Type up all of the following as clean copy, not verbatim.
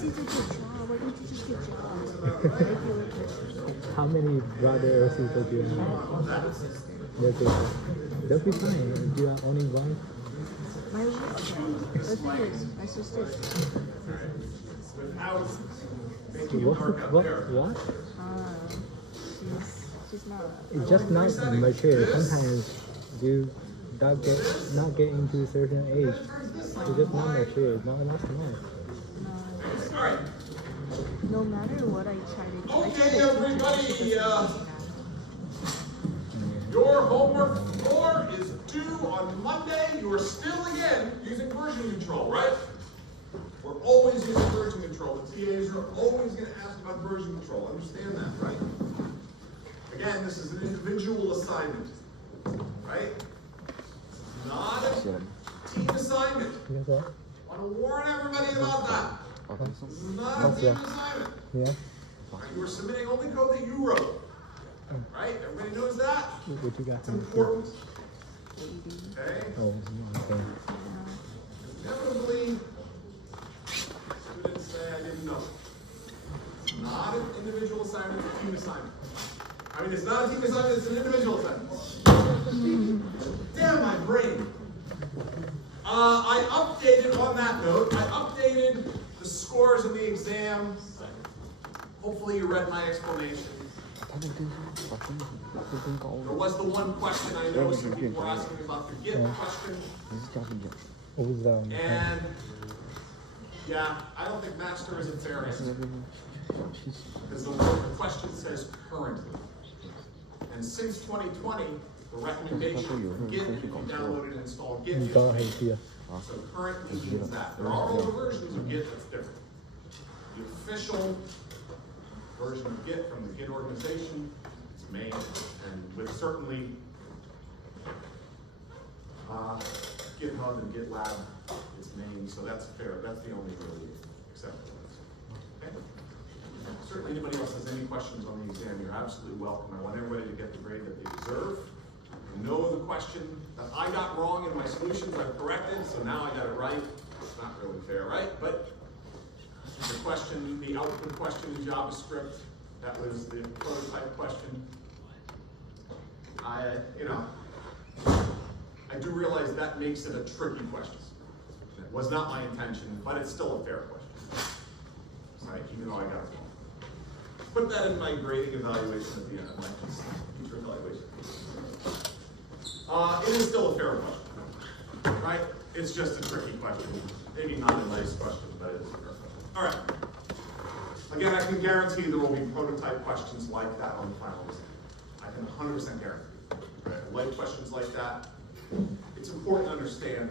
did a good job. Why didn't you just good job? How many brothers or sisters do you have? That's okay. That'll be fine if you are only one. My the thing is, my sisters. What? She's not. It's just not mature. Sometimes you not get into a certain age. You're just not mature, not smart. No matter what I try to do. Okay, everybody, your homework 4 is due on Monday. You are still, again, using version control, right? We're always using version control. The TAs are always going to ask about version control. Understand that, right? Again, this is an individual assignment, right? It's not a team assignment. I want to warn everybody about that. This is not a team assignment. Yeah. You are submitting only code that you wrote. Right? Everybody knows that? What you got? It's important. Okay? Oh, okay. Inevitably, students say, I didn't know. It's not an individual assignment, it's a team assignment. I mean, it's not a team assignment, it's an individual assignment. Damn my brain. I updated on that note, I updated the scores in the exam. Hopefully you read my explanation. There was the one question I know some people were asking about the Git question. And yeah, I don't think master is a fair answer. Because the question says currently. And since 2020, the recommendation for Git, if you download and install Git, is so currently means that. There are older versions of Git that's different. The official version of Git from the Git organization, it's main, and with certainly GitHub and GitLab, it's main, so that's fair. That's the only really acceptable answer. Okay? Certainly, anybody else has any questions on the exam, you're absolutely welcome. I want everybody to get the grade that they deserve. I know the question that I got wrong in my solutions, I've corrected, so now I got it right. It's not really fair, right? But the question, the output question in JavaScript, that was the prototype question. I do realize that makes it a tricky question. It was not my intention, but it's still a fair question. Right, even though I got it wrong. Put that in my grading evaluation at the end of my teacher evaluation. It is still a fair question, right? It's just a tricky question. Maybe not a nice question, but it is a fair question. All right. Again, I can guarantee there will be prototype questions like that on the final exam. I can 100% guarantee. Right? Like questions like that. It's important to understand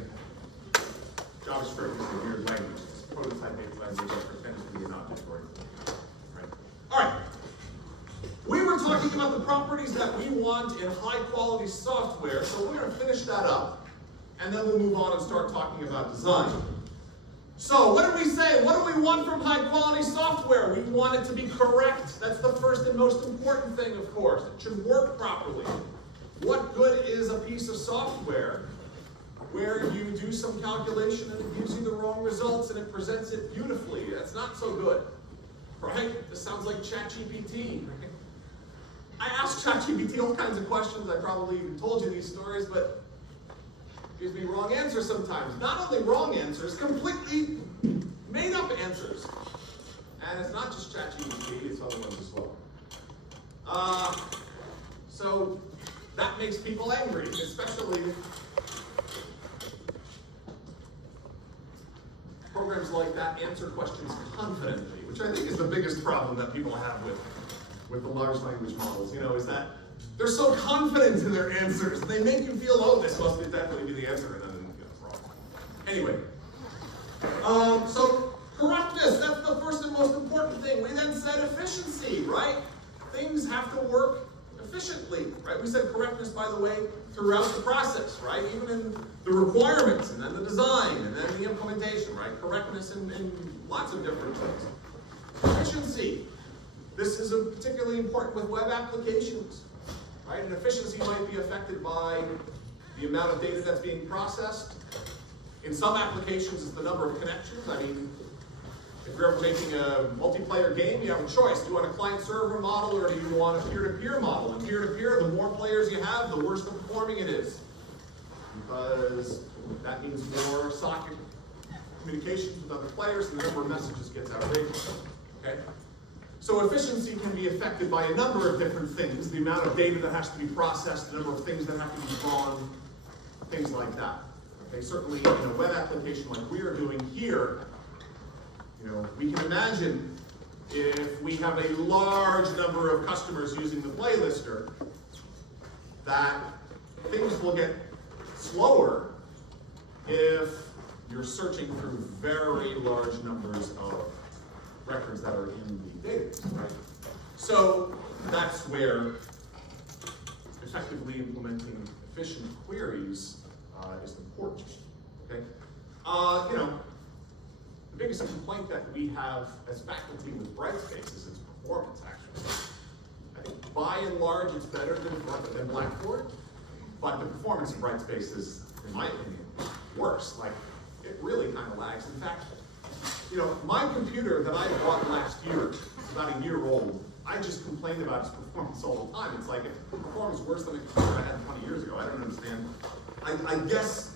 JavaScript is a weird language. It's a prototype-based language that pretends to be an object-oriented. Right? All right. We were talking about the properties that we want in high-quality software, so we're going to finish that up. And then we'll move on and start talking about design. So, what did we say? What do we want from high-quality software? We want it to be correct. That's the first and most important thing, of course. It should work properly. What good is a piece of software where you do some calculation and it gives you the wrong results and it presents it beautifully? That's not so good, right? This sounds like ChatGPT. Right? I ask ChatGPT all kinds of questions. I probably even told you these stories, but gives me wrong answers sometimes. Not only wrong answers, completely made up answers. And it's not just ChatGPT, it's other ones as well. So that makes people angry, especially programs like that answer questions confidently, which I think is the biggest problem that people have with the large language models, is that they're so confident in their answers. They make you feel, oh, this must definitely be the answer, and then it's wrong. Anyway, so correctness, that's the first and most important thing. We then said efficiency, right? Things have to work efficiently, right? We said correctness, by the way, throughout the process, right? Even in the requirements, and then the design, and then the implementation, right? Correctness in lots of different ways. Efficiency. This is particularly important with web applications. Right? And efficiency might be affected by the amount of data that's being processed. In some applications, it's the number of connections. I mean, If you're ever making a multiplayer game, you have a choice. Do you want a client-server model or do you want a peer-to-peer model? And peer-to-peer, the more players you have, the worse the performing it is. Because that means more socket communications with other players and the number of messages gets outrageous. Okay? So efficiency can be affected by a number of different things. The amount of data that has to be processed, the number of things that have to be drawn, things like that. Okay, certainly in a web application like we are doing here, we can imagine if we have a large number of customers using the playlister, that things will get slower if you're searching through very large numbers of records that are in the database, right? So that's where effectively implementing efficient queries is important, okay? The biggest complaint that we have as faculty with Brightspace is its performance, actually. I think by and large it's better than Blackboard, but the performance of Brightspace is, in my opinion, worse. Like, it really kind of lags. In fact, my computer that I bought last year, it's about a year old, I just complained about its performance all the time. It's like its performance worse than the computer I had 20 years ago. I don't understand. I guess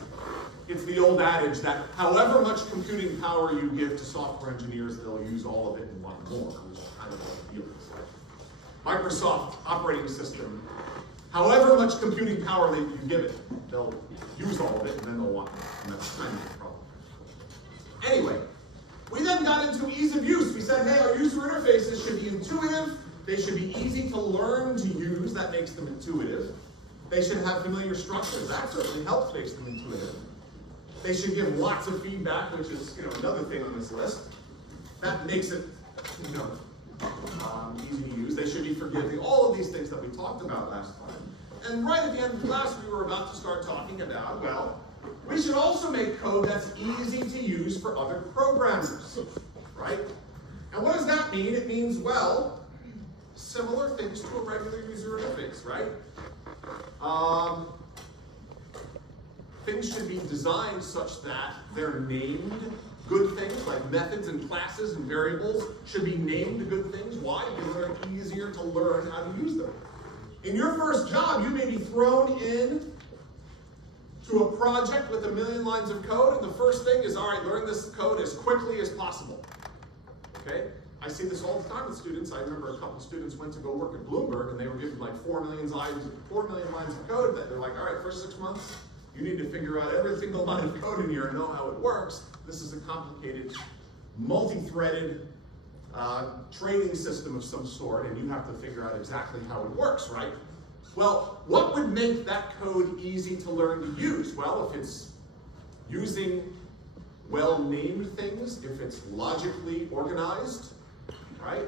it's the old adage that however much computing power you give to software engineers, they'll use all of it and want more, which is kind of what the deal is. Microsoft operating system, however much computing power you give it, they'll use all of it and then they'll want more. And that's kind of the problem. Anyway, we then got into ease of use. We said, hey, our user interfaces should be intuitive. They should be easy to learn to use. That makes them intuitive. They should have familiar structures. That certainly helps make them intuitive. They should give lots of feedback, which is another thing on this list. That makes it easy to use. They should be forgiving. All of these things that we talked about last time. And right at the end of class, we were about to start talking about, well, we should also make code that's easy to use for other programmers, right? And what does that mean? It means, well, similar things to a regular user interface, right? Things should be designed such that they're named good things, like methods and classes and variables should be named good things. Why? Because they're easier to learn how to use them. In your first job, you may be thrown in to a project with 1 million lines of code, and the first thing is, all right, learn this code as quickly as possible. Okay? I see this all the time with students. I remember a couple of students went to go work at Bloomberg, and they were given like 4 million lines of code. That they're like, all right, first 6 months, you need to figure out every single line of code in here and know how it works. This is a complicated, multi-threaded trading system of some sort, and you have to figure out exactly how it works, right? Well, what would make that code easy to learn to use? Well, if it's using well-named things, if it's logically organized, right?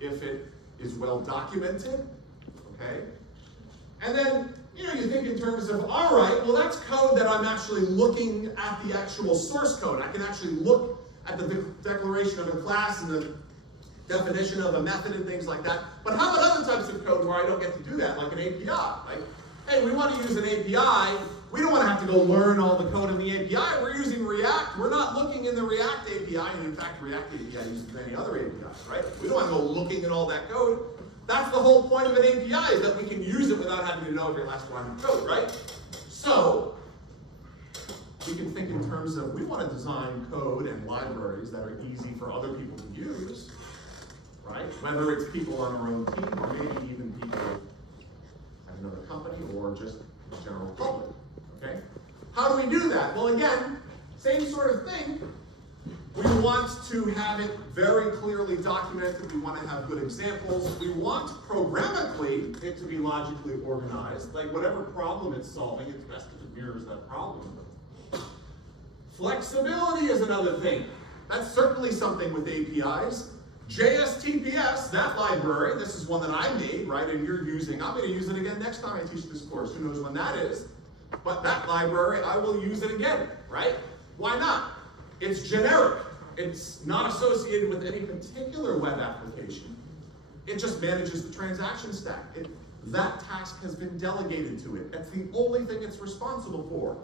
If it is well documented, okay? And then, you think in terms of, all right, well, that's code that I'm actually looking at the actual source code. I can actually look at the declaration of a class and the definition of a method and things like that. But how about other types of code where I don't get to do that, like an API? Like, hey, we want to use an API. We don't want to have to go learn all the code in the API. We're using React. We're not looking in the React API. And in fact, React API uses many other APIs, right? We don't want to go looking at all that code. That's the whole point of an API, is that we can use it without having to know every last line of code, right? So, we can think in terms of, we want to design code and libraries that are easy for other people to use, right? Whether it's people on our own team, or maybe even people at another company, or just the general public, okay? How do we do that? Well, again, same sort of thing. We want to have it very clearly documented. We want to have good examples. We want programmatically it to be logically organized. Like whatever problem it's solving, it's best if it mirrors that problem. Flexibility is another thing. That's certainly something with APIs. JSTPS, that library, this is one that I made, right, and you're using. I'm going to use it again next time I teach this course. Who knows when that is? But that library, I will use it again, right? Why not? It's generic. It's not associated with any particular web application. It just manages the transaction stack. That task has been delegated to it. That's the only thing it's responsible for.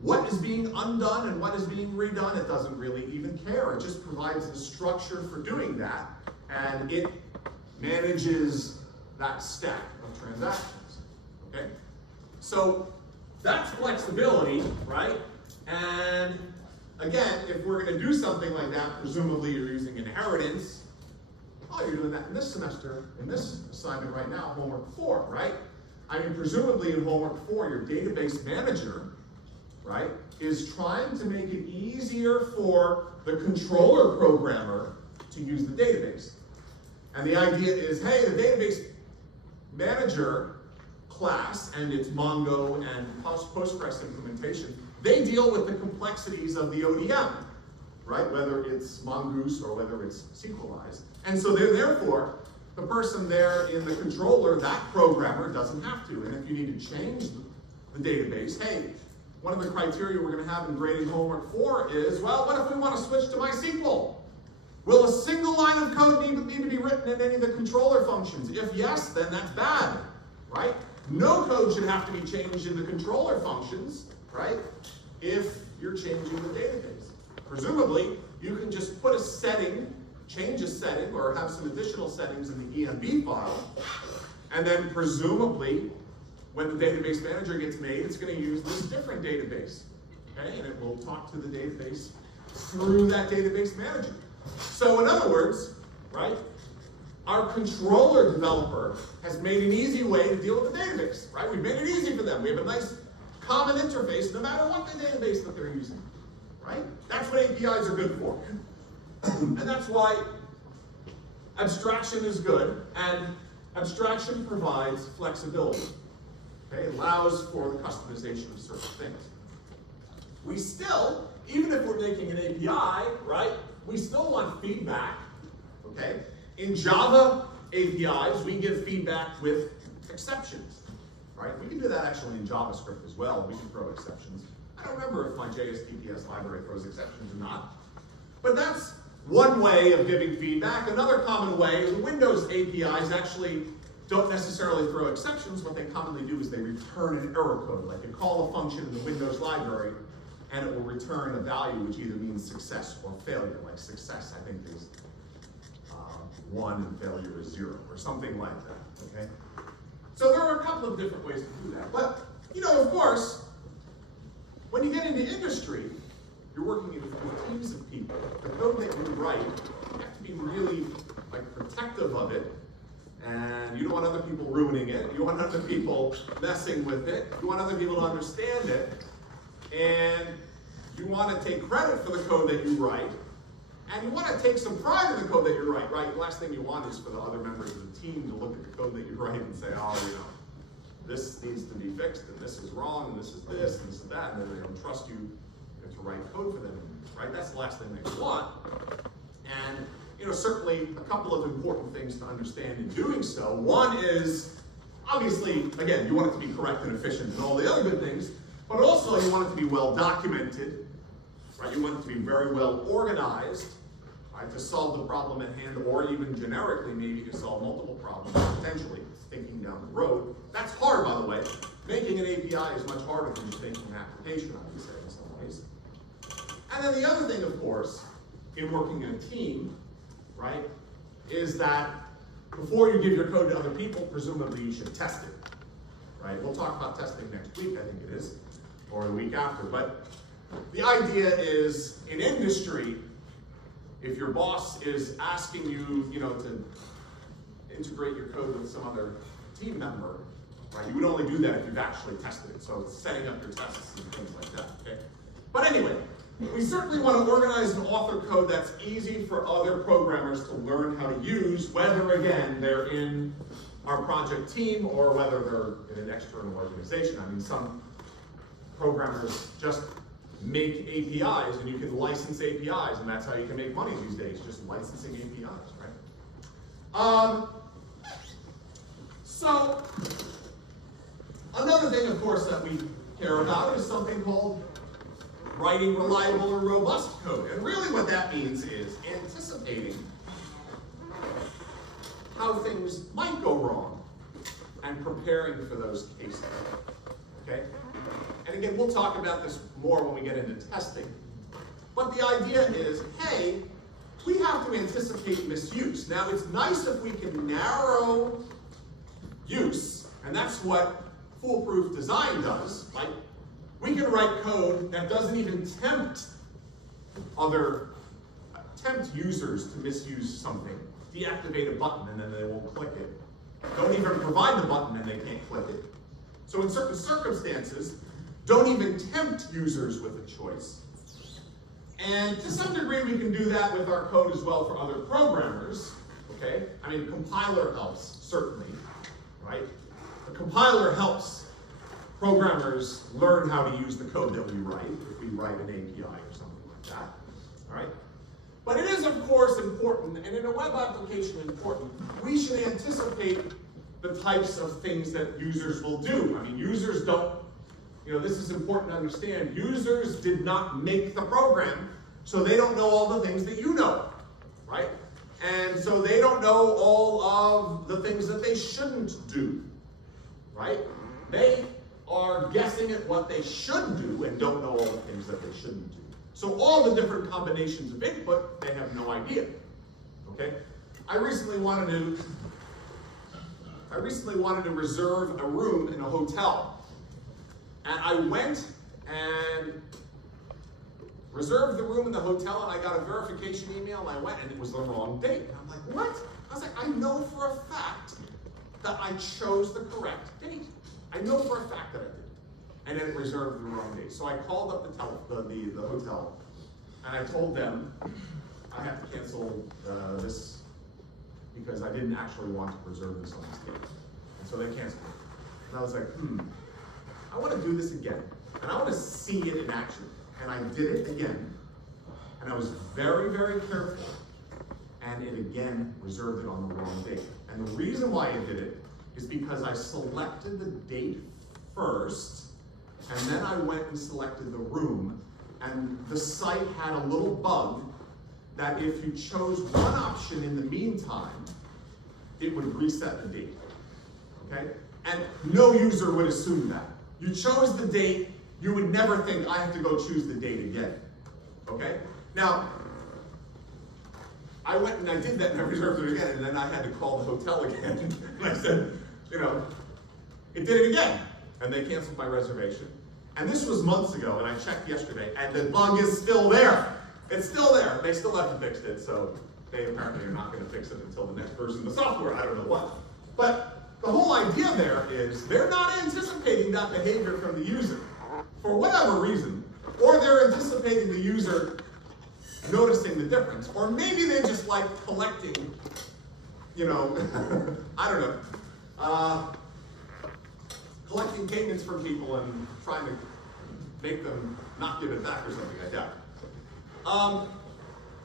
what is being undone and what is being redone. It doesn't really even care. It just provides the structure for doing that, and it manages that stack of transactions, okay? So that's flexibility, right? And again, if we're going to do something like that, presumably you're using inheritance. Oh, you're doing that in this semester, in this assignment right now, homework 4, right? I mean, presumably in homework 4, your database manager, right, is trying to make it easier for the controller programmer to use the database. And the idea is, hey, the database manager class and its Mongo and Postgres implementation, they deal with the complexities of the ODM, right? Whether it's Mongoose or whether it's SQLized. And so therefore, the person there in the controller, that programmer, doesn't have to. And if you need to change the database, hey, one of the criteria we're going to have in grading homework 4 is, well, what if we want to switch to MySQL? Will a single line of code need to be written in any of the controller functions? If yes, then that's bad, right? No code should have to be changed in the controller functions, right? If you're changing the database. Presumably, you can just put a setting, change a setting, or have some additional settings in the EMB file, and then presumably, when the database manager gets made, it's going to use this different database, okay? And it will talk to the database through that database manager. So in other words, right, our controller developer has made an easy way to deal with the database, right? We've made it easy for them. We have a nice common interface no matter what the database that they're using, right? That's what APIs are good for. And that's why abstraction is good, and abstraction provides flexibility. Okay, it allows for the customization of certain things. We still, even if we're making an API, right, we still want feedback, okay? In Java APIs, we give feedback with exceptions, right? We can do that actually in JavaScript as well. We can throw exceptions. I don't remember if my JSTPS library throws exceptions or not, but that's one way of giving feedback. Another common way is Windows APIs actually don't necessarily throw exceptions. What they commonly do is they return an error code. Like you call a function in the Windows library, and it will return a value which either means success or failure. Like success, I think, is 1 and failure is 0, or something like that, okay? So there are a couple of different ways to do that. But, you know, of course, when you get into industry, you're working with teams of people. The code that you write, you have to be really protective of it, and you don't want other people ruining it. You want other people messing with it. You want other people to understand it, and you want to take credit for the code that you write, and you want to take some pride in the code that you write, right? The last thing you want is for the other members of the team to look at the code that you write and say, oh, you know, this needs to be fixed, and this is wrong, and this is this, and this is that, and then they don't trust you to write code for them, right? That's the last thing that you want. And, you know, certainly a couple of important things to understand in doing so. One is, obviously, again, you want it to be correct and efficient and all the other good things, but also you want it to be well documented, right? You want it to be very well organized, right, to solve the problem at hand, or even generically, maybe to solve multiple problems, potentially, thinking down the road. That's hard, by the way. Making an API is much harder than just making an application, I would say, in some ways. And then the other thing, of course, in working in a team, right, is that before you give your code to other people, presumably you should test it, right? We'll talk about testing next week, I think it is, or the week after. But the idea is, in industry, if your boss is asking you, you know, to integrate your code with some other team member, right, you would only do that if you've actually tested it. So it's setting up your tests and things like that, okay? But anyway, we certainly want to organize and author code that's easy for other programmers to learn how to use, whether, again, they're in our project team or whether they're in an external organization. I mean, some programmers just make APIs, and you can license APIs, and that's how you can make money these days, just licensing APIs, right? So, another thing, of course, that we care about is something called writing reliable or robust code. And really what that means is anticipating how things might go wrong and preparing for those cases, okay? And And again, we'll talk about this more when we get into testing. But the idea is, hey, we have to anticipate misuse. Now, it's nice if we can narrow use, and that's what foolproof design does, right? We can write code that doesn't even tempt users to misuse something. Deactivate a button and then they won't click it. Don't even provide the button and they can't click it. So in certain circumstances, don't even tempt users with a choice. And to some degree, we can do that with our code as well for other programmers, okay? I mean, compiler helps, certainly, right? The compiler helps programmers learn how to use the code that we write, if we write an API or something like that, all right? But it is, of course, important, and in a web application important, we should anticipate the types of things that users will do. I mean, users don't, this is important to understand. Users did not make the program, so they don't know all the things that you know, right? And so they don't know all of the things that they shouldn't do, right? They are guessing at what they should do and don't know all the things that they shouldn't do. So all the different combinations of input, they have no idea, okay? I recently wanted to reserve a room in a hotel. And I went and reserved the room in the hotel, and I got a verification email, and I went, and it was the wrong date. And I'm like, what? I was like, I know for a fact that I chose the correct date. I know for a fact that I did. And then it reserved the wrong date. So I called up the hotel, and I told them I have to cancel this because I didn't actually want to reserve this on this date. And so they canceled it. And I was like, I want to do this again. And I want to see it in action. And I did it again. And I was very, very careful. And it again reserved it on the wrong date. And the reason why it did it is because I selected the date first, and then I went and selected the room, and the site had a little bug that if you chose one option in the meantime, it would reset the date, okay? And no user would assume that. You chose the date, you would never think, I have to go choose the date again, okay? Now, I went and I did that and I reserved it again, and then I had to call the hotel again, and I said, it did it again. And they canceled my reservation. And this was months ago, and I checked yesterday, and the bug is still there. It's still there. They still haven't fixed it, so they apparently are not going to fix it until the next version of the software. I don't know what. But the whole idea there is they're not anticipating that behavior from the user for whatever reason, or they're anticipating the user noticing the difference, or maybe they just like collecting, I don't know, collecting payments from people and trying to make them not give it back or something like that.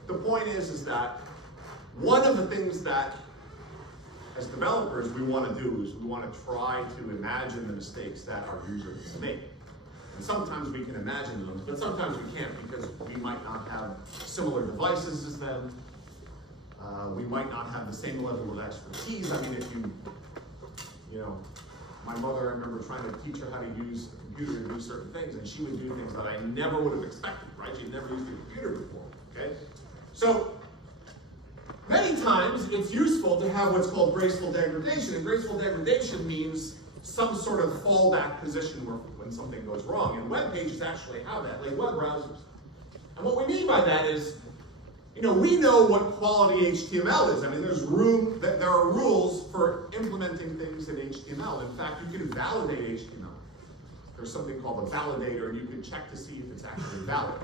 The point is that one of the things that as developers we want to do is we want to try to imagine the mistakes that our users make. And sometimes we can imagine them, but sometimes we can't because we might not have similar devices as them. We might not have the same level of expertise. I mean, if my mother, I remember trying to teach her how to use a computer to do certain things, and she would do things that I never would have expected, right? She'd never used a computer before, okay? So, many times it's useful to have what's called graceful degradation, and graceful degradation means some sort of fallback position when something goes wrong, and web pages actually have that, like web browsers. And what we mean by that is, we know what quality HTML is. I mean, there are rules for implementing things in HTML. In fact, you can validate HTML. There's something called a validator, and you can check to see if it's actually valid.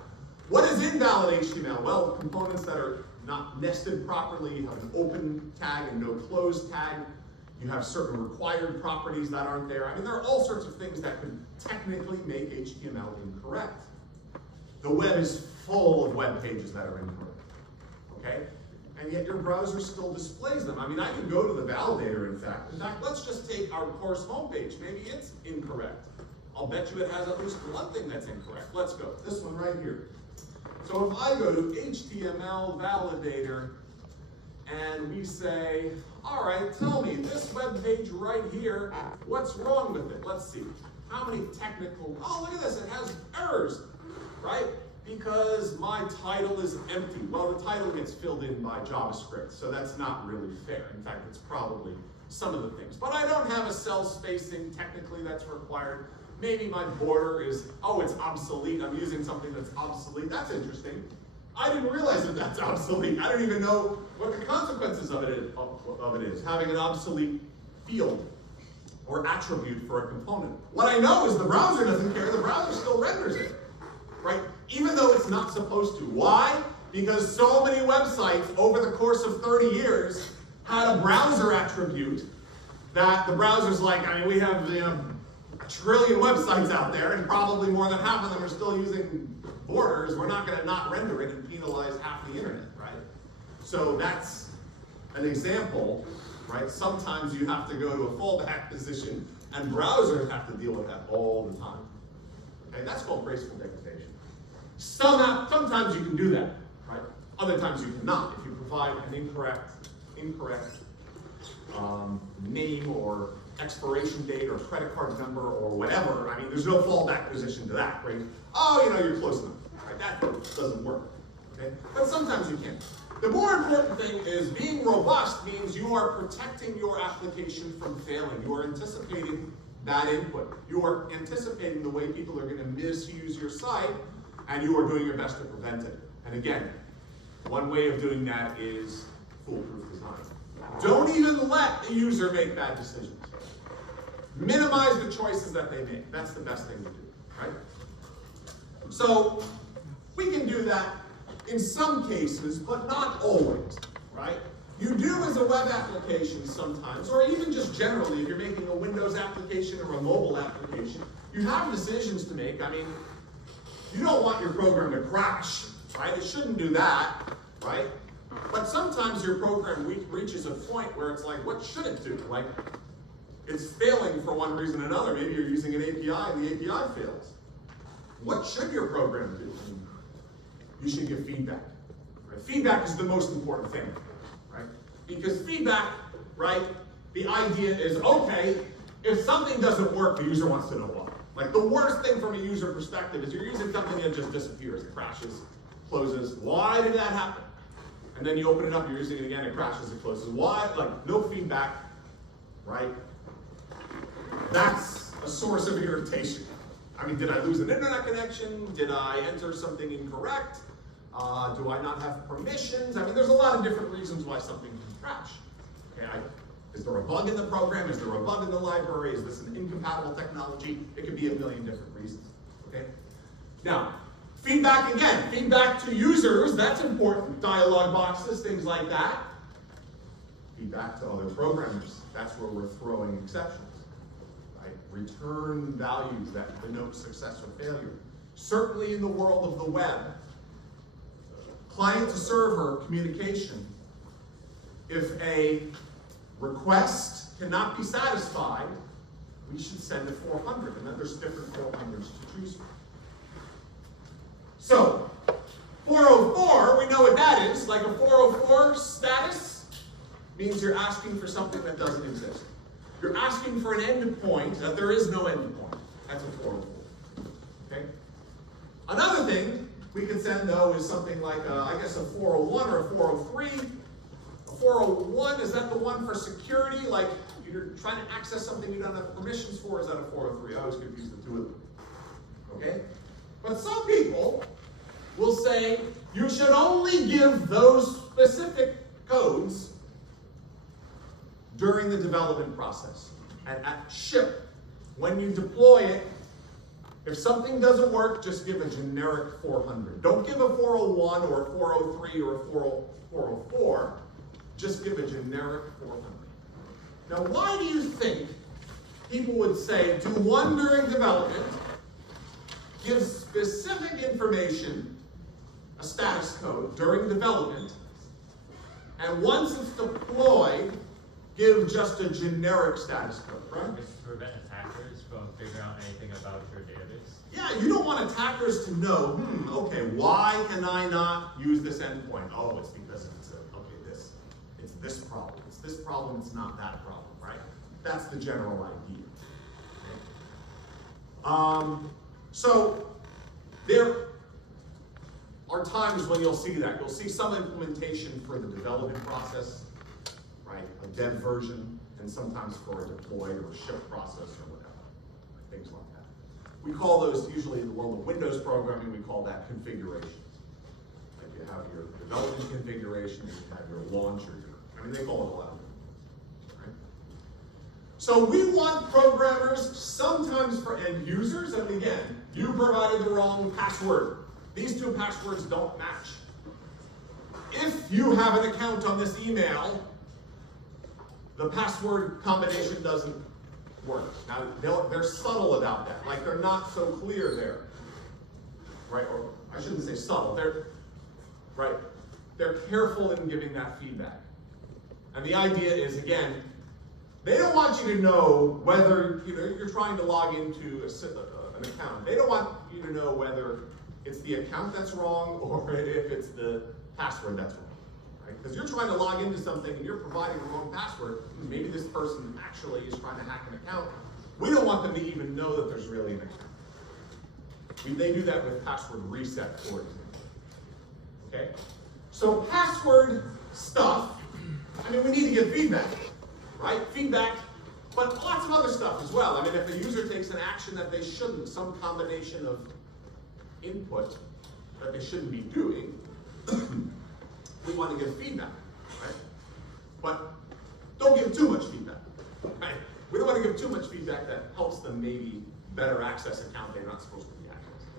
What is invalid HTML? Well, components that are not nested properly, you have an open tag and no closed tag, you have certain required properties that aren't there. I mean, there are all sorts of things that could technically make HTML incorrect. The web is full of web pages that are incorrect. Okay? And yet your browser still displays them. I mean, I can go to the validator, in fact. In fact, let's just take our course homepage. Maybe it's incorrect. I'll bet you it has at least one thing that's incorrect. Let's go. This one right here. So if I go to HTML validator, and we say, all right, tell me, this web page right here, what's wrong with it? Let's see. How many technical, oh, look at this, it has errors, right? Because my title is empty. Well, the title gets filled in by JavaScript, so that's not really fair. In fact, it's probably some of the things. But I don't have a cell spacing technically that's required. Maybe my border is, oh, it's obsolete. I'm using something that's obsolete. That's interesting. I didn't realize that that's obsolete. I don't even know what the consequences of it is, having an obsolete field or attribute for a component. What I know is the browser doesn't care. The browser still renders it, right? Even though it's not supposed to. Why? Because so many websites over the course of 30 years had a browser attribute that the browser's like, I mean, we have a trillion websites out there, and probably more than half of them are still using borders. We're not going to not render it and penalize half the internet, right? So that's an example, right? Sometimes you have to go to a fallback position, and browsers have to deal with that all the time. Okay, that's called graceful degradation. Sometimes you can do that, right? Other times you cannot. If you provide an incorrect name or expiration date or credit card number or whatever, I mean, there's no fallback position to that, right? Oh, you know, you're close enough, right? That doesn't work, okay? But sometimes you can. The more important thing is being robust means you are protecting your application from failing. You are anticipating bad input. You are anticipating the way people are going to misuse your site, and you are doing your best to prevent it. And again, one way of doing that is foolproof design. Don't even let the user make bad decisions. Minimize the choices that they make. That's the best thing to do, right? So we can do that in some cases, but not always, right? You do as a web application sometimes, or even just generally, if you're making a Windows application or a mobile application, you have decisions to make. I mean, you don't want your program to crash, right? It shouldn't do that, right? But sometimes your program reaches a point where it's like, what should it do? Like, it's failing for one reason or another. Maybe you're using an API and the API fails. What should your program do? You should give feedback. Right? Feedback is the most important thing, right? Because feedback, right, the idea is, okay, if something doesn't work, the user wants to know why. Like, the worst thing from a user perspective is you're using something that just disappears, it crashes, closes. Why did that happen? And then you open it up, you're using it again, it crashes, it closes. Why? Like, no feedback, right? That's a source of irritation. I mean, did I lose an internet connection? Did I enter something incorrect? Do I not have permissions? I mean, there's a lot of different reasons why something can crash. Okay, is there a bug in the program? Is there a bug in the library? Is this an incompatible technology? It could be a million different reasons. Okay? Now, feedback again. Feedback to users, that's important. Dialog boxes, things like that. Feedback to other programmers. That's where we're throwing exceptions. Right? Return values that denote success or failure. Certainly in the world of the web, client to server communication, if a request cannot be satisfied, we should send a 400, and then there's different 400s to choose from. So, 404, we know what that is. Like a 404 status means you're asking for something that doesn't exist. You're asking for an endpoint that there is no endpoint. That's a 404. Okay? Another thing we could send, though, is something like, I guess, a 401 or a 403. A 401, is that the one for security? Like, you're trying to access something you don't have permissions for? Is that a 403? I always confuse the two of them. Okay? But some people will say you should only give those specific codes during the development process. And at ship, when you deploy it, if something doesn't work, just give a generic 400. Don't give a 401 or a 403 or a 404. Just give a generic 400. Now, why do you think people would say do one during development, give specific information, a status code, during development, and once it's deployed, give just a generic status code, right? It's to prevent attackers from figuring out anything about your database. Yeah, you don't want attackers to know, okay, why can I not use this endpoint? Oh, it's because it's this problem. It's this problem, it's not that problem, right? That's the general idea. Okay? So there are times when you'll see that. You'll see some implementation for the development process, right? A dev version, and sometimes for a deploy or a ship process or whatever, things like that. We call those usually in the world of Windows programming, we call that configuration. Like you have your development configuration, you have your launcher. They call it a lot. Right? So we want programmers, sometimes for end users, and again, you provided the wrong password. These two passwords don't match. If you have an account on this email, the password combination doesn't work. Now, they're subtle about that. Like, they're not so clear there. Right? Or I shouldn't say subtle. They're careful in giving that feedback. And the idea is, again, they don't want you to know whether you're trying to log into an account. They don't want you to know whether it's the account that's wrong or if it's the password that's wrong. Right? Because you're trying to log into something and you're providing the wrong password. Maybe this person actually is trying to hack an account. We don't want them to even know that there's really an account. They do that with password reset, for example. Okay? So password stuff, we need to give feedback, right? Feedback, but lots of other stuff as well. If a user takes an action that they shouldn't, some combination of input that they shouldn't be doing, we want to give feedback, right? But don't give too much feedback, right? We don't want to give too much feedback that helps them maybe better access account they're not supposed to be accessing.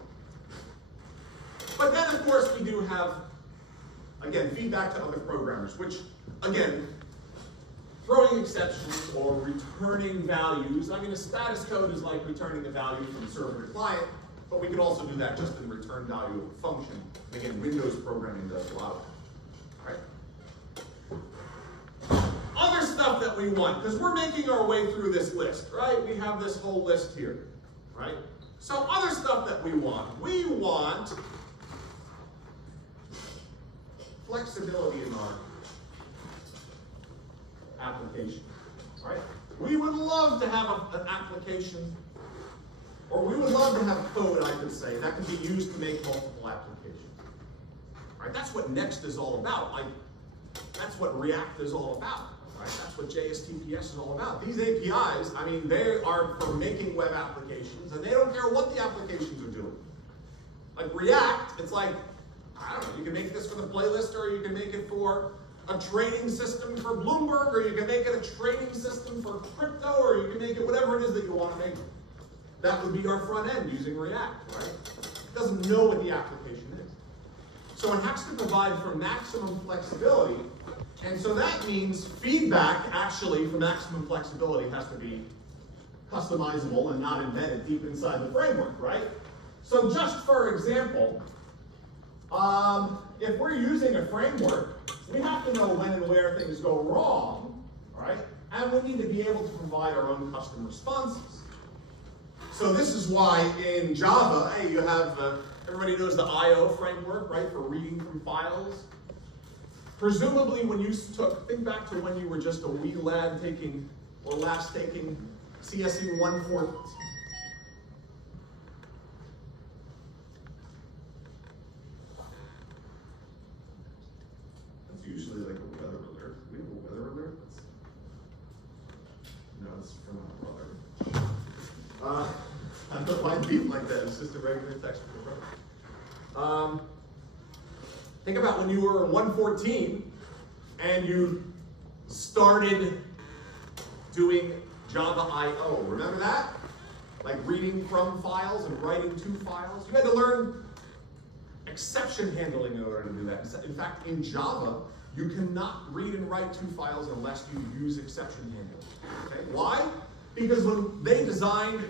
But then, of course, we do have, again, feedback to other programmers, which, again, throwing exceptions or returning values. A status code is like returning the value from server to client, but we could also do that just in return value of a function. And again, Windows programming does allow that. All right? Other stuff that we want, because we're making our way through this list, right? We have this whole list here, right? So other stuff that we want flexibility in our application, right? We would love to have an application, or we would love to have code, I could say, that could be used to make multiple applications. Right? That's what Next is all about. That's what React is all about. Right? That's what JSTPS is all about. These APIs, they are for making web applications, and they don't care what the applications are doing. Like React, it's like, I don't know, you can make this for the playlist, or you can make it for a trading system for Bloomberg, or you can make it a trading system for crypto, or you can make it whatever it is that you want to make. That would be our front end using React, right? It doesn't know what the application is. So it has to provide for maximum flexibility, and so that means feedback actually for maximum flexibility has to be customizable and not embedded deep inside the framework, right? So just for example, if we're using a framework, we have to know when and where things go wrong, right? And we need to be able to provide our own custom responses. So this is why in Java, hey, you have, everybody knows the I/O framework, right, for reading from files. Presumably when you think back to when you were just a wee lad taking CSE 114. That's usually like a weather alert. We have a weather alert? No, it's from my brother. I don't know why I beep like that. It's just a regular text from my brother. Think about when you were 114 and you started doing Java I/O. Remember that? Like reading from files and writing to files. You had to learn exception handling in order to do that. In fact, in Java, you cannot read and write to files unless you use exception handling. Okay? Why? Because when they designed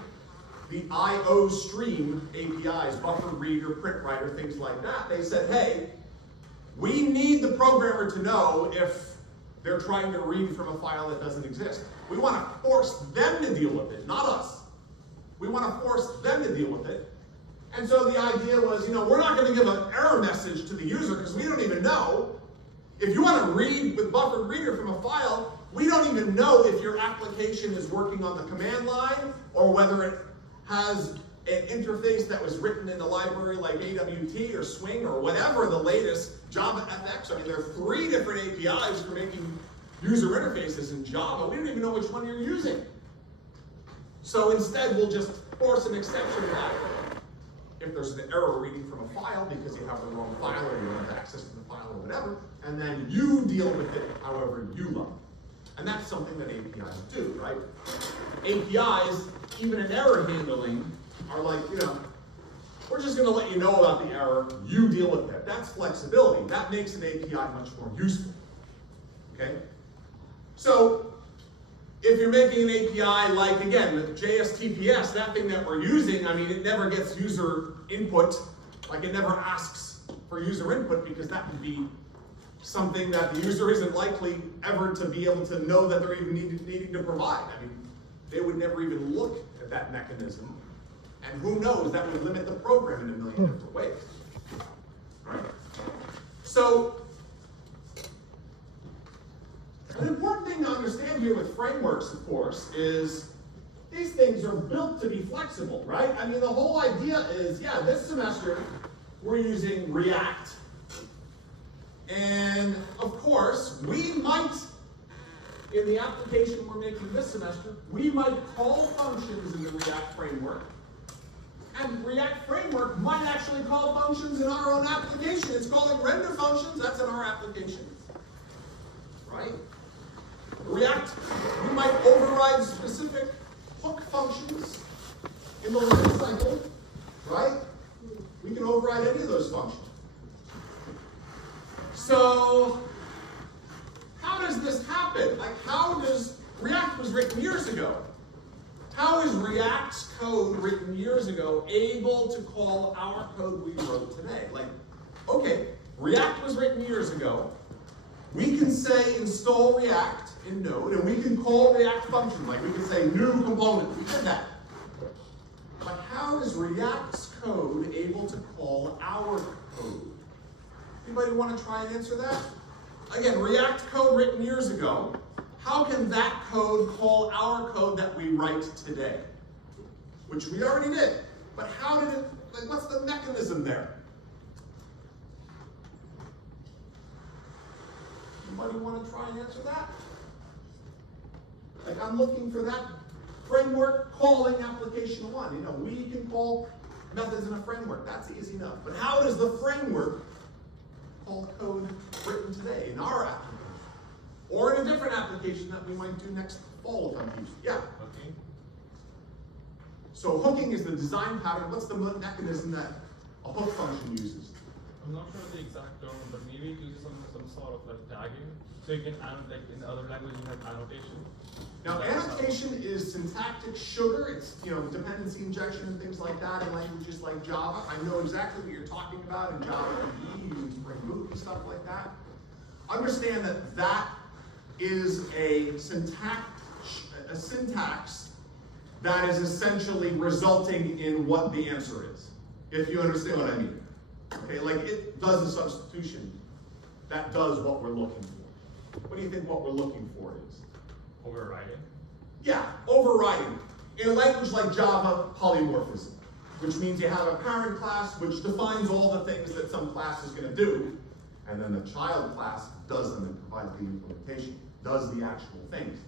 the I/O stream APIs, buffer reader, print writer, things like that, they said, hey, we need the programmer to know if they're trying to read from a file that doesn't exist. We want to force them to deal with it, not us. We want to force them to deal with it. And so the idea was, we're not going to give an error message to the user because we don't even know. If you want to read with buffered reader from a file, we don't even know if your application is working on the command line or whether it has an interface that was written in a library like AWT or Swing or whatever the latest Java FX. I mean, there are 3 different APIs for making user interfaces in Java. We don't even know which one you're using. So instead, we'll just force an exception that if there's an error reading from a file because you have the wrong file or you don't have access to the file or whatever, and then you deal with it however you like. And that's something that APIs do, right? APIs, even in error handling, are like, we're just going to let you know about the error, you deal with it. That's flexibility. That makes an API much more useful, okay? So, if you're making an API like, again, the JSTPS, that thing that we're using, I mean, it never gets user input, like it never asks for user input because that would be something that the user isn't likely ever to be able to know that they're even needing to provide. I mean, they would never even look at that mechanism. And who knows, that would limit the program in a million different ways. Right? So, an important thing to understand here with frameworks, of course, is these things are built to be flexible, right? I mean, the whole idea is, yeah, this semester we're using React. And, of course, we might, in the application we're making this semester, we might call functions in the React framework. And React framework might actually call functions in our own application. It's calling render functions, that's in our application. Right? React, we might override specific hook functions in the life cycle, right? We can override any of those functions. So, how does this happen? Like, how does, React was written years ago. How is React's code written years ago able to call our code we wrote today? Like, okay, React was written years ago. We can say install React in Node, and we can call React function. Like, we can say new component. We did that. But how is React's code able to call our code? Anybody want to try and answer that? Again, React code written years ago. How can that code call our code that we write today? Which we already did. But how did it, like, what's the mechanism there? Anybody want to try and answer that? Like, I'm looking for that framework calling application 1. We can call methods in a framework. That's easy enough. But how does the framework call code written today in our application? Or in a different application that we might do next fall if I'm teaching. Yeah? Okay. So hooking is the design pattern. What's the mechanism that a hook function uses? I'm not sure the exact term, but maybe it uses some sort of like tagging. So you can like in other languages you have annotation. Now annotation is syntactic sugar. It's dependency injection and things like that in languages like Java. I know exactly what you're talking about in Java EE and Spring Boot and stuff like that. Understand that that is a syntax that is essentially resulting in what the answer is, if you understand what I mean. Okay, like it does a substitution that does what we're looking for. What do you think what we're looking for is? Overriding. Yeah, overriding. In a language like Java, polymorphism, which means you have a parent class which defines all the things that some class is going to do, and then the child class does them and provides the implementation, does the actual things.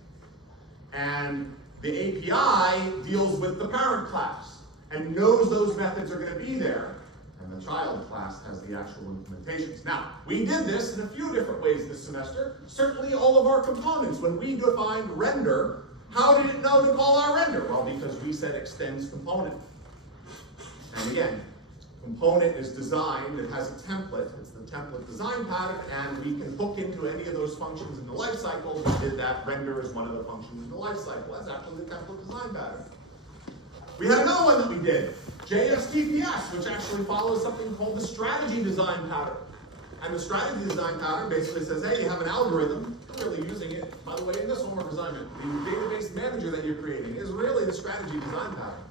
And the API deals with the parent class and knows those methods are going to be there, and the child class has the actual implementations. Now, we did this in a few different ways this semester. Certainly all of our components, when we defined render, how did it know to call our render? Well, because we said extends component. And again, component is designed, it has a template, it's the template design pattern, and we can hook into any of those functions in the lifecycle. We did that, render is one of the functions in the lifecycle. That's actually the template design pattern. We had another one that we did, JSTPS, which actually follows something called the strategy design pattern. And the strategy design pattern basically says, hey, you have an algorithm, you're really using it. By the way, in this homework assignment, the database manager that you're creating is really the strategy design pattern.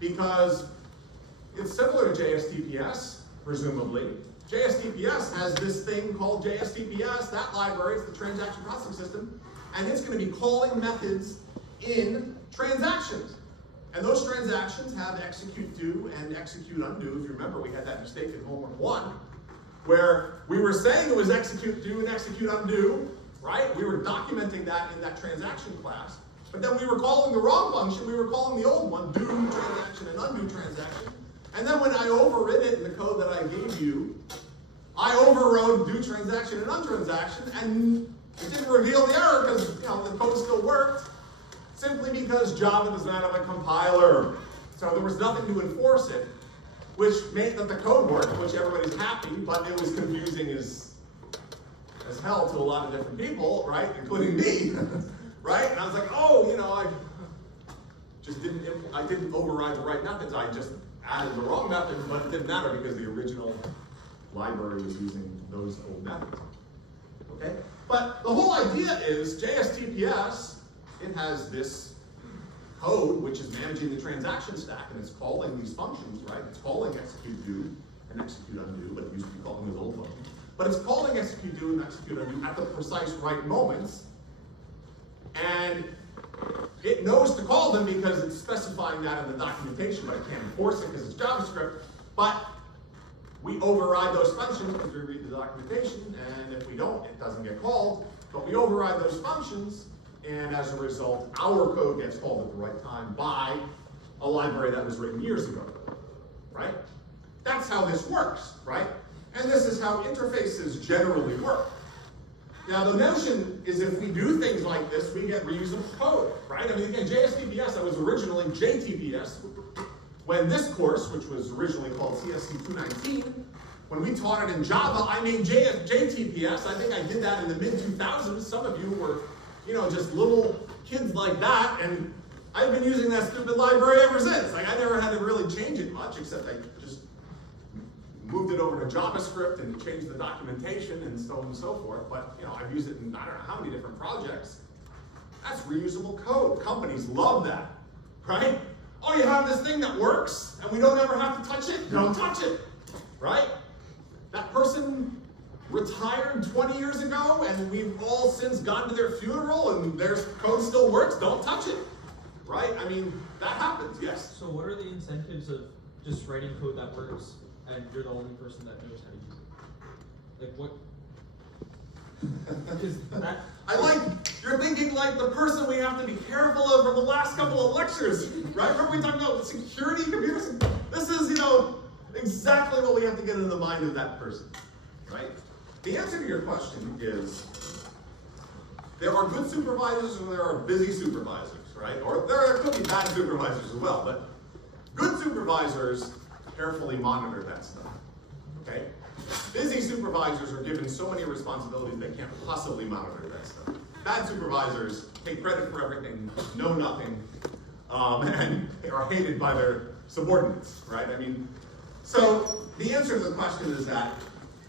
Because it's similar to JSTPS, presumably. JSTPS has this thing called JSTPS, that library, it's the transaction processing system, and it's going to be calling methods in transactions. And those transactions have execute do and execute undo. If you remember, we had that mistake in homework 1, where we were saying it was execute do and execute undo, right? We were documenting that in that transaction class. But then we were calling the wrong function. We were calling the old one, do transaction and undo transaction. And then when I overrid it in the code that I gave you, I overrode do transaction and untransaction, and it didn't reveal the error because the code still worked, simply because Java does not have a compiler. So there was nothing to enforce it, which made that the code worked, which everybody's happy, but it was confusing as hell to a lot of different people, right, including me, right? And I was like, oh, I just didn't override the right methods. I just added the wrong methods, but it didn't matter because the original library was using those old methods. Okay? But the whole idea is JSTPS, it has this code which is managing the transaction stack, and it's calling these functions, right? It's calling execute do and execute undo, but it used to be calling those old functions. But it's calling execute do and execute undo at the precise right moments, and it knows to call them because it's specifying that in the documentation, but it can't enforce it because it's JavaScript. But we override those functions because we read the documentation, and if we don't, it doesn't get called. But we override those functions, and as a result, our code gets called at the right time by a library that was written years ago, right? That's how this works, right? And this is how interfaces generally work. Now, the notion is if we do things like this, we get reusable code, right? I mean, again, JSTPS, that was originally JTPS. When this course, which was originally called CSC 219, when we taught it in Java, I made JTPS. I think I did that in the mid-2000s. Some of you were, just little kids like that, and I've been using that stupid library ever since. Like, I never had to really change it much, except I just moved it over to JavaScript and changed the documentation and so on and so forth. But, I've used it in I don't know how many different projects. That's reusable code. Companies love that, right? Oh, you have this thing that works, and we don't ever have to touch it? Don't touch it, right? That person retired 20 years ago, and we've all since gone to their funeral, and their code still works. Don't touch it, right? I mean, that happens, yes. So what are the incentives of just writing code that works, and you're the only person that knows how to use it? Like, what? Because that... You're thinking like the person we have to be careful of from the last couple of lectures, right? Remember we talked about security, computers? This is, exactly what we have to get into the mind of that person, right? The answer to your question is, there are good supervisors and there are busy supervisors, right? Or there could be bad supervisors as well, but good supervisors carefully monitor that stuff, okay? Busy supervisors are given so many responsibilities they can't possibly monitor that stuff. Bad supervisors take credit for everything, know nothing, and are hated by their subordinates, right? I mean, so the answer to the question is that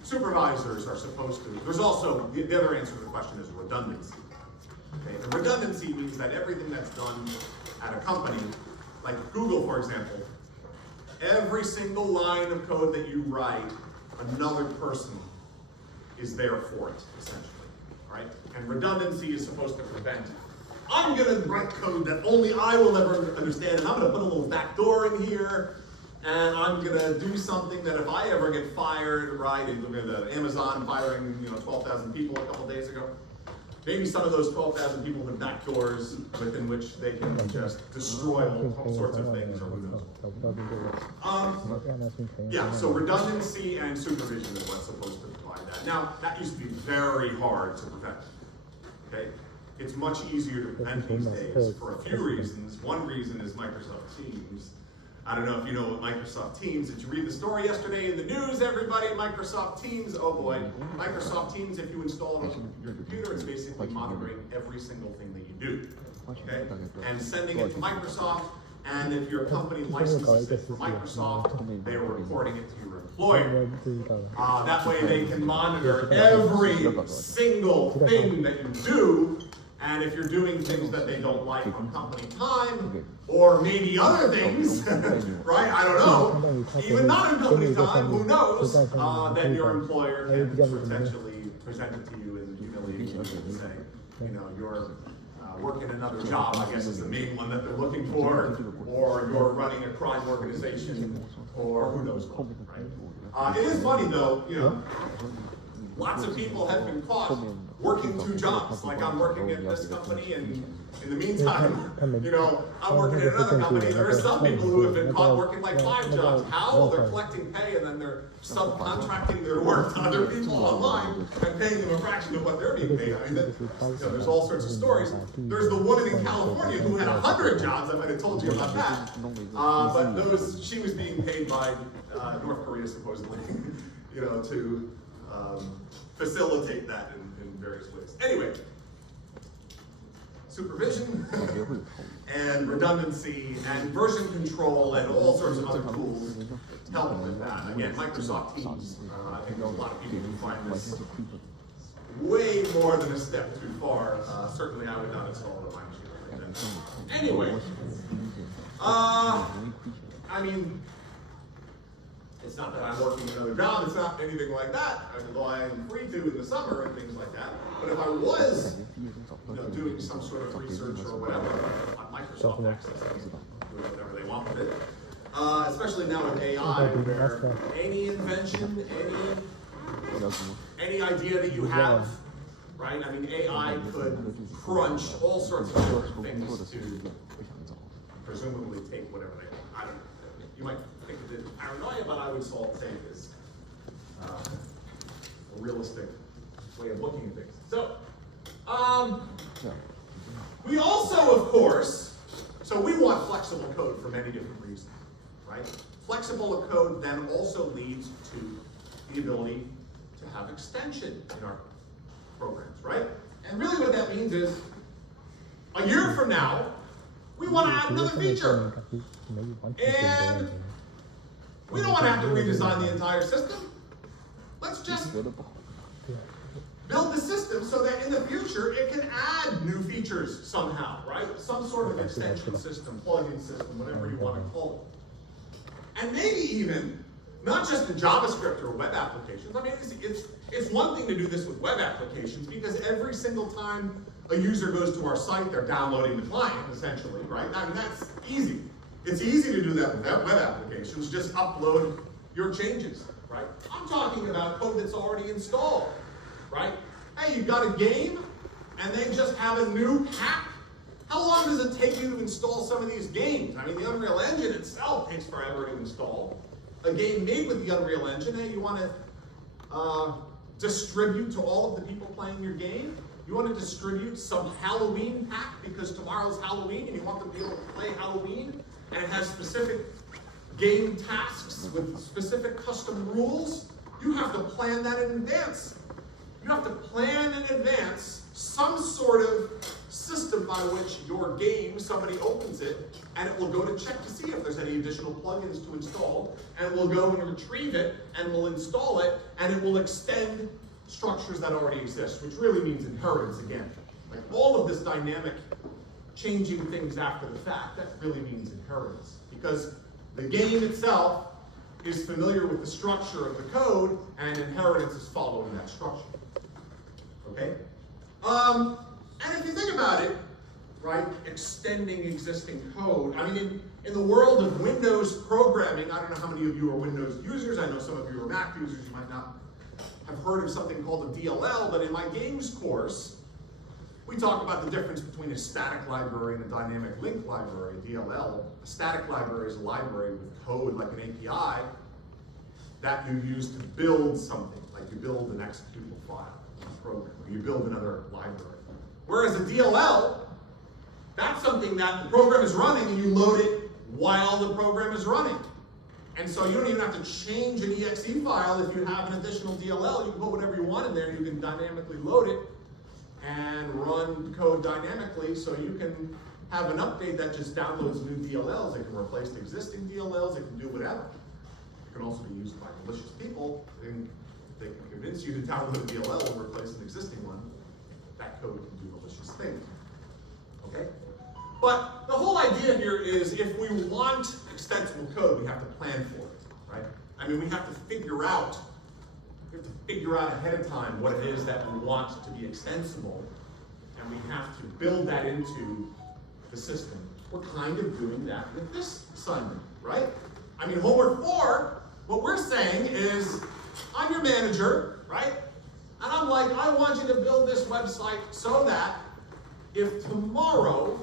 supervisors are supposed to, there's also, the other answer to the question is redundancy. Okay? And redundancy means that everything that's done at a company, like Google, for example, every single line of code that you write, another person is there for it, essentially, right? And redundancy is supposed to prevent, I'm gonna write code that only I will ever understand, and I'm gonna put a little backdoor in here, and I'm gonna do something that if I ever get fired, right, Amazon firing 12,000 people a couple days ago, maybe some of those 12,000 people have backdoors within which they can just destroy all sorts of things, or who knows. Yeah, so redundancy and supervision is what's supposed to provide that. Now, that used to be very hard to prevent, okay? It's much easier to prevent these days for a few reasons. One reason is Microsoft Teams. I don't know if you know what Microsoft Teams, did you read the story yesterday in the news, everybody? Microsoft Teams, oh boy. Microsoft Teams, if you install it on your computer, it's basically monitoring every single thing that you do, okay? And sending it to Microsoft, and if your company licenses it for Microsoft, they are reporting it to your employer. That way they can monitor every single thing that you do, and if you're doing things that they don't like on company time, or maybe other things, right, I don't know, even not in company time, who knows, then your employer can potentially present it to you and humiliate you and say, you're working another job, I guess is the main one that they're looking for, or you're running a crime organization, or who knows what, right? It is funny though, you know, lots of people have been caught working 2 jobs, like I'm working at this company, and in the meantime, you know, I'm working at another company. There are some people who have been caught working like 5 jobs. How? Well, they're collecting pay and then they're subcontracting their work to other people online and paying them a fraction of what they're being paid. I mean, you know, there's all sorts of stories. There's the woman in California who had 100 jobs. I might have told you about that. But she was being paid by North Korea supposedly, you know, to facilitate that in various ways. Anyway, supervision and redundancy and version control and all sorts of other tools help with that. Again, Microsoft Teams, I think a lot of people can find this way more than a step too far. Certainly I would not install it on my machine. Anyway, I mean, it's not that I'm working another job, it's not anything like that, although I am free to in the summer and things like that. But if I was, you know, doing some sort of research or whatever on Microsoft Access, do whatever they want with it. Especially now with AI, where any invention, any idea that you have, right? I mean, AI could crunch all sorts of different things to presumably take whatever they want. I don't know. You might think of it as paranoia, but I would say it's a realistic way of looking at things. So, we also, of course, so we want flexible code for many different reasons, right? Flexible code then also leads to the ability to have extension in our programs, right? And really what that means is, a year from now, we want to add another feature. And we don't want to have to redesign the entire system. Let's just build the system so that in the future it can add new features somehow, right? Some sort of extension system, plugin system, whatever you want to call it. And maybe even, not just in JavaScript or web applications. I mean, it's one thing to do this with web applications because every single time a user goes to our site, they're downloading the client, essentially, right? I mean, that's easy. It's easy to do that with web applications. Just upload your changes, right? I'm talking about code that's already installed, right? Hey, you've got a game, and they just have a new pack. How long does it take you to install some of these games? I mean, the Unreal Engine itself takes forever to install. A game made with the Unreal Engine, hey, you want to distribute to all of the people playing your game? You want to distribute some Halloween pack because tomorrow's Halloween and you want them to be able to play Halloween and it has specific game tasks with specific custom rules? You have to plan that in advance. You have to plan in advance some sort of system by which your game, somebody opens it, and it will go to check to see if there's any additional plugins to install, and will go and retrieve it, and will install it, and it will extend structures that already exist, which really means inheritance again. Like all of this dynamic changing things after the fact, that really means inheritance. Because the game itself is familiar with the structure of the code, and inheritance is following that structure. Okay? And if you think about it, right, extending existing code, I mean, in the world of Windows programming, I don't know how many of you are Windows users, I know some of you are Mac users, you might not have heard of something called a DLL, but in my games course, we talk about the difference between a static library and a dynamic link library, DLL. A static library is a library with code like an API that you use to build something, like you build an executable file in a program, or you build another library. Whereas a DLL, that's something that the program is running and you load it while the program is running. And so you don't even have to change an exe file if you have an additional DLL. You can put whatever you want in there and you can dynamically load it and run code dynamically, so you can have an update that just downloads new DLLs. It can replace the existing DLLs, it can do whatever. It can also be used by malicious people. And they can convince you to download a DLL and replace an existing one. That code can do malicious things. Okay? But the whole idea here is if we want extensible code, we have to plan for it, right? I mean, we have to figure out ahead of time what it is that we want to be extensible. and we have to build that into the system. We're kind of doing that with this assignment, right? I mean, homework 4, what we're saying is, I'm your manager, right? And I'm like, I want you to build this website so that if tomorrow,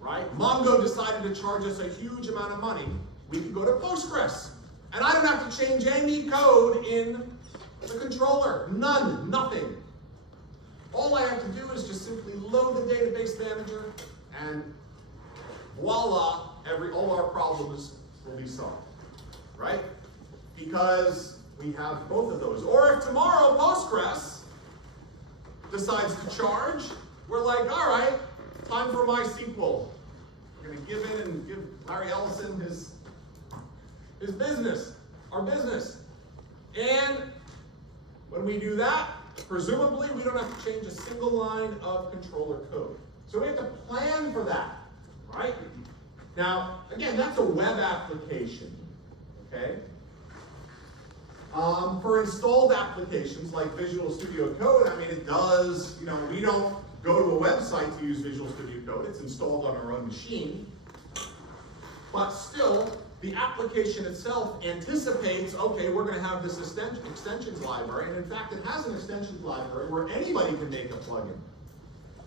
right, Mongo decided to charge us a huge amount of money, we could go to Postgres. And I don't have to change any code in the controller. None, nothing. All I have to do is just simply load the database manager, and voila, all our problems will be solved, right? Because we have both of those. Or if tomorrow Postgres decides to charge, we're like, all right, time for MySQL. We're going to give in and give Larry Ellison his business, our business. And when we do that, presumably we don't have to change a single line of controller code. So we have to plan for that, right? Now, again, that's a web application, okay? For installed applications like Visual Studio Code, I mean, it does, we don't go to a website to use Visual Studio Code. It's installed on our own machine. But still, the application itself anticipates, okay, we're going to have this extensions library, and in fact, it has an extensions library where anybody can make a plugin.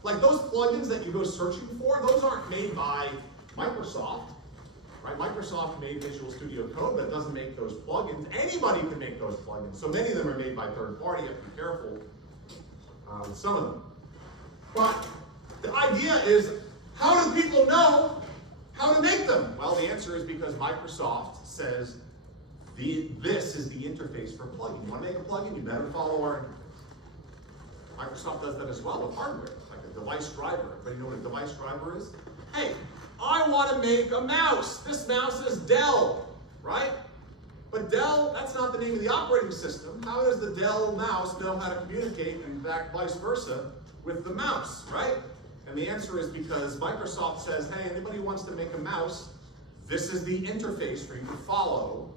Like those plugins that you go searching for, those aren't made by Microsoft, right? Microsoft made Visual Studio Code, but it doesn't make those plugins. Anybody can make those plugins. So many of them are made by third party. You have to be careful with some of them. But the idea is, how do people know how to make them? Well, the answer is because Microsoft says this is the interface for plugin. You want to make a plugin, you better follow our interface. Microsoft does that as well with hardware, like a device driver. Everybody know what a device driver is? Hey, I want to make a mouse. This mouse is Dell, right? But Dell, that's not the name of the operating system. How does the Dell mouse know how to communicate, and in fact, vice versa, with the mouse, right? And the answer is because Microsoft says, hey, anybody who wants to make a mouse, this is the interface for you to follow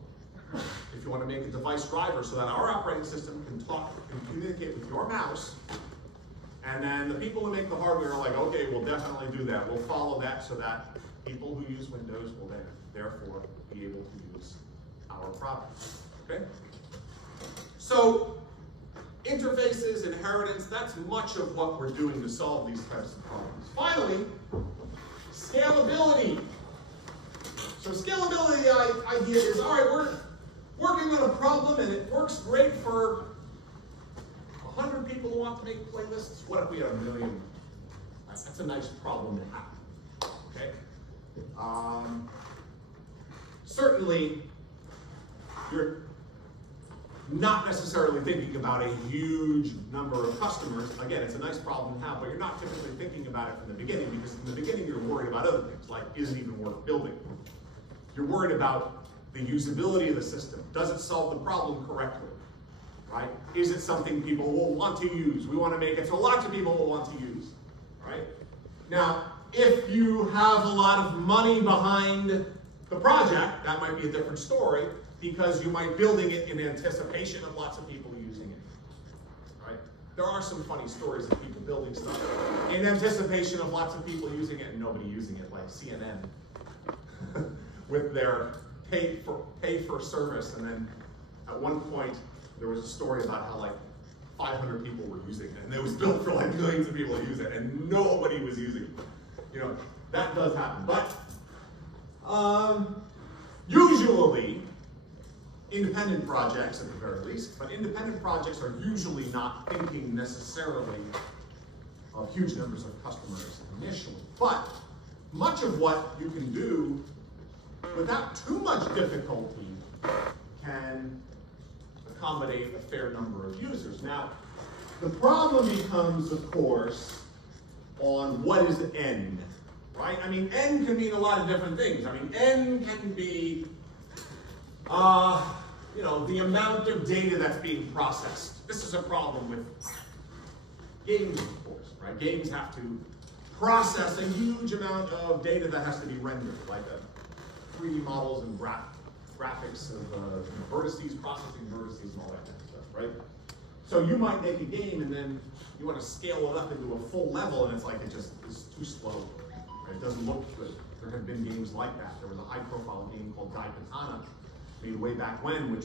if you want to make a device driver so that our operating system can communicate with your mouse. And then the people who make the hardware are like, okay, we'll definitely do that. We'll follow that so that people who use Windows will then, therefore, be able to use our product, okay? So, interfaces, inheritance, that's much of what we're doing to solve these types of problems. Finally, scalability. So scalability idea is, all right, we're working on a problem and it works great for 100 people who want to make playlists. What if we had 1 million? That's a nice problem to have, okay? Certainly, you're not necessarily thinking about a huge number of customers. Again, it's a nice problem to have, but you're not typically thinking about it from the beginning, because in the beginning you're worried about other things, like is it even worth building? You're worried about the usability of the system. Does it solve the problem correctly? Right? Is it something people will want to use? We want to make it so lots of people will want to use, right? Now, if you have a lot of money behind the project, that might be a different story, because you might be building it in anticipation of lots of people using it, right? There are some funny stories of people building stuff in anticipation of lots of people using it and nobody using it, like CNN with their pay for service, and then at one point there was a story about how like 500 people were using it, and it was built for like millions of people to use it, and nobody was using it. You know, that does happen. But usually, independent projects at the very least, but independent projects are usually not thinking necessarily of huge numbers of customers initially. But much of what you can do without too much difficulty can accommodate a fair number of users. Now, the problem becomes, of course, on what is N, right? I mean, N can mean a lot of different things. I mean, N can be, you know, the amount of data that's being processed. This is a problem with games, of course, right? Games have to process a huge amount of data that has to be rendered, like 3D models and graphics of vertices, processing vertices and all that kind of stuff, right? So you might make a game and then you want to scale it up into a full level and it's like it just is too slow. Right? It doesn't look good. There have been games like that. There was a high-profile game called D18 made way back when, which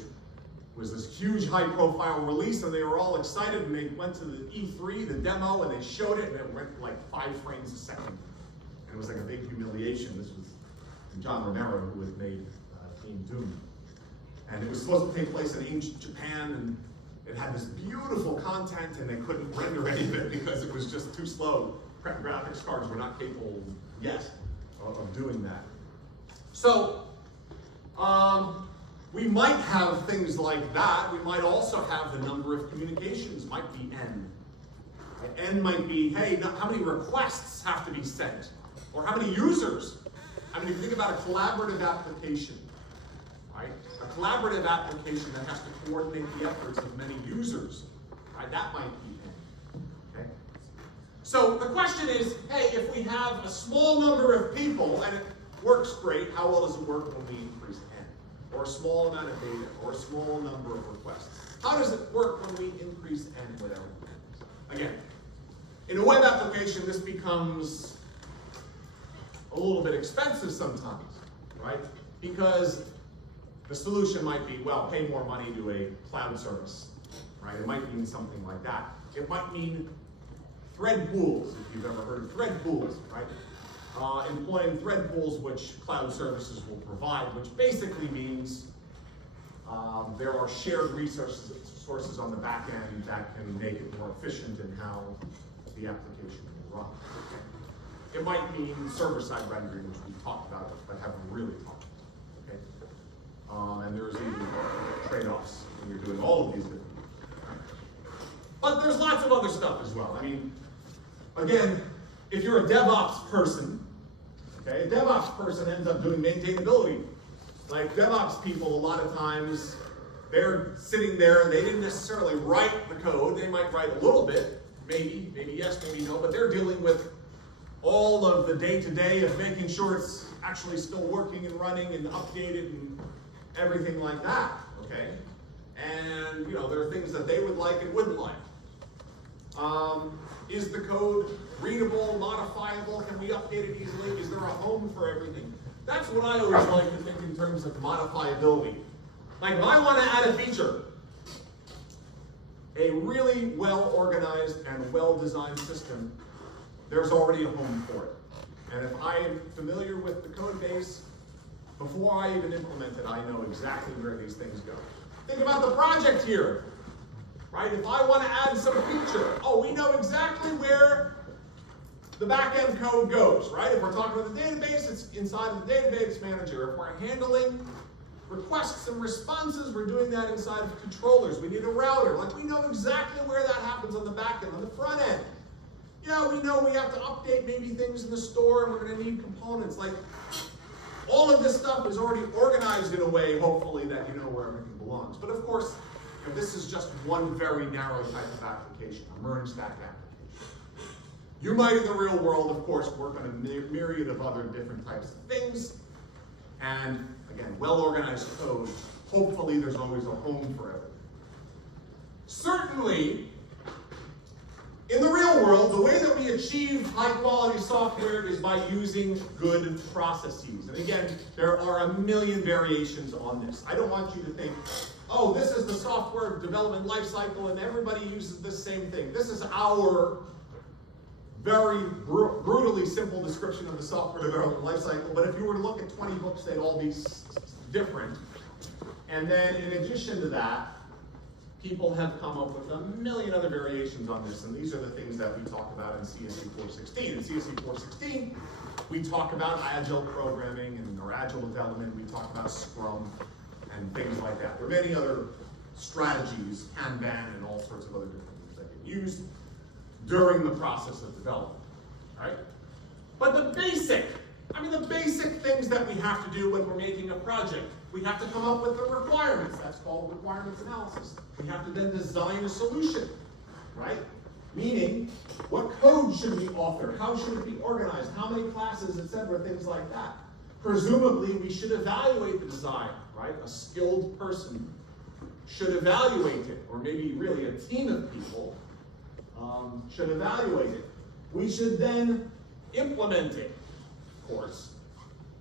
was this huge high-profile release, and they were all excited, and they went to the E3, the demo, and they showed it, and it went like 5 frames a second. And it was like a big humiliation. This was John Romero, who had made Team Doom. And it was supposed to take place in ancient Japan, and it had this beautiful content, and they couldn't render any of it because it was just too slow. Graphics cards were not capable yet of doing that. So, we might have things like that. We might also have the number of communications might be n. N might be, hey, how many requests have to be sent? Or how many users? I mean, if you think about a collaborative application, right? A collaborative application that has to coordinate the efforts of many users, right? That might be n, okay? So the question is, hey, if we have a small number of people and it works great, how well does it work when we increase n? Or a small amount of data, or a small number of requests? How does it work when we increase n, whatever? Again, in a web application, this becomes a little bit expensive sometimes, right? Because the solution might be, well, pay more money to a cloud service, right? It might mean something like that. It might mean thread pools, if you've ever heard of thread pools, right? Employing thread pools which cloud services will provide, which basically means there are shared resources on the back end that can make it more efficient in how the application will run. It might mean server-side rendering, which we've talked about, but haven't really talked about. Okay? And there's even trade-offs when you're doing all of these different things. But there's lots of other stuff as well. I mean, again, if you're a DevOps person, okay, a DevOps person ends up doing maintainability. Like DevOps people, a lot of times, they're sitting there, they didn't necessarily write the code, they might write a little bit, maybe yes, maybe no, but they're dealing with all of the day-to-day of making sure it's actually still working and running and updated and everything like that, okay? And, you know, there are things that they would like and wouldn't like. Is the code readable, modifiable? Can we update it easily? Is there a home for everything? That's what I always like to think in terms of modifiability. Like if I want to add a feature, a really well-organized and well-designed system, there's already a home for it. And if I am familiar with the code base, before I even implement it, I know exactly where these things go. Think about the project here. Right? If I want to add some feature, we know exactly where the back-end code goes, right? If we're talking about the database, it's inside of the database manager. If we're handling requests and responses, we're doing that inside of controllers. We need a router. Like, we know exactly where that happens on the back end, on the front end. Yeah, we know we have to update maybe things in the store, and we're going to need components. Like, all of this stuff is already organized in a way, hopefully, that you know where everything belongs. But of course, this is just one very narrow type of application, a merge stack application. You might, in the real world, of course, work on a myriad of other different types of things. And again, well-organized code, hopefully there's always a home for everything. Certainly, in the real world, the way that we achieve high-quality software is by using good processes. And again, there are a million variations on this. I don't want you to think, oh, this is the software development lifecycle and everybody uses the same thing. This is our very brutally simple description of the software development lifecycle, but if you were to look at 20 books, they'd all be different. And then in addition to that, people have come up with a million other variations on this, and these are the things that we talk about in CSE 416. In CSE 416, we talk about agile programming and or agile development, we talk about Scrum and things like that. There are many other strategies, Kanban and all sorts of other different things that get used during the process of development, right? But the basic things that we have to do when we're making a project, we have to come up with the requirements. That's called requirements analysis. We have to then design a solution, right? Meaning, what code should we author? How should it be organized? How many classes, etc., things like that. Presumably, we should evaluate the design, right? A skilled person should evaluate it, or maybe really a team of people should evaluate it. We should then implement it, of course,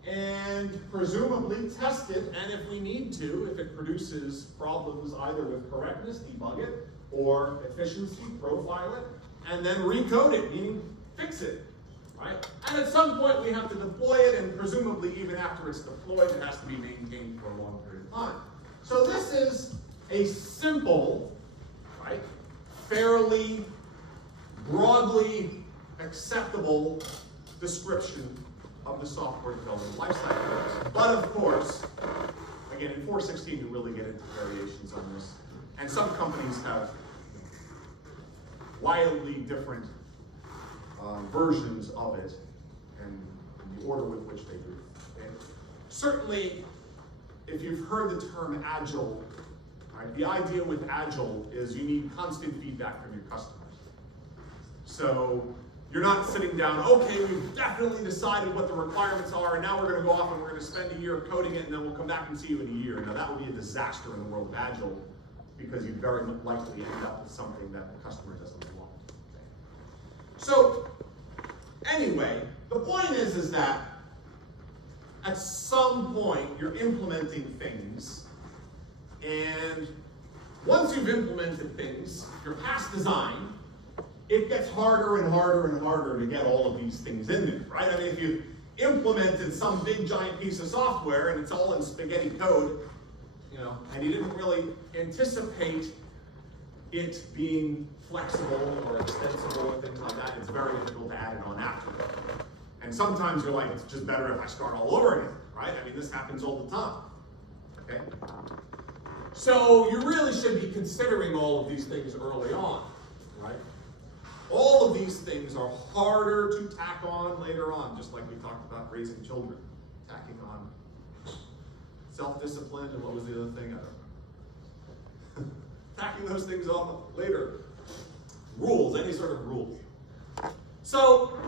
and presumably test it, and if we need to, if it produces problems either with correctness, debug it, or efficiency, profile it, and then recode it, meaning fix it, right? And at some point we have to deploy it, and presumably even after it's deployed, it has to be maintained for a long period of time. So this is a simple, right, fairly broadly acceptable description of the software development lifecycle. But of course, again, in 4.16 you really get into variations on this. And some companies have wildly different versions of it and the order with which they do it. And certainly, if you've heard the term agile, right, the idea with agile is you need constant feedback from your customers. So you're not sitting down, okay, we've definitely decided what the requirements are, and now we're going to go off and we're going to spend a year coding it, and then we'll come back and see you in a year. Now that would be a disaster in the world of agile, because you'd very likely end up with something that the customer doesn't want. Okay. So anyway, the point is that at some point you're implementing things, and once you've implemented things, you're past design, it gets harder and harder and harder to get all of these things in there, right? I mean, if you implemented some big giant piece of software and it's all in spaghetti code, you know, and you didn't really anticipate it being flexible or extensible and things like that, it's very difficult to add it on afterward. And sometimes you're like, it's just better if I start all over again, right? I mean, this happens all the time, okay? So you really should be considering all of these things early on, right? All of these things are harder to tack on later on, just like we talked about raising children, tacking on self-discipline, and what was the other thing? I don't know. Tacking those things on later. Rules, any sort of rules. So,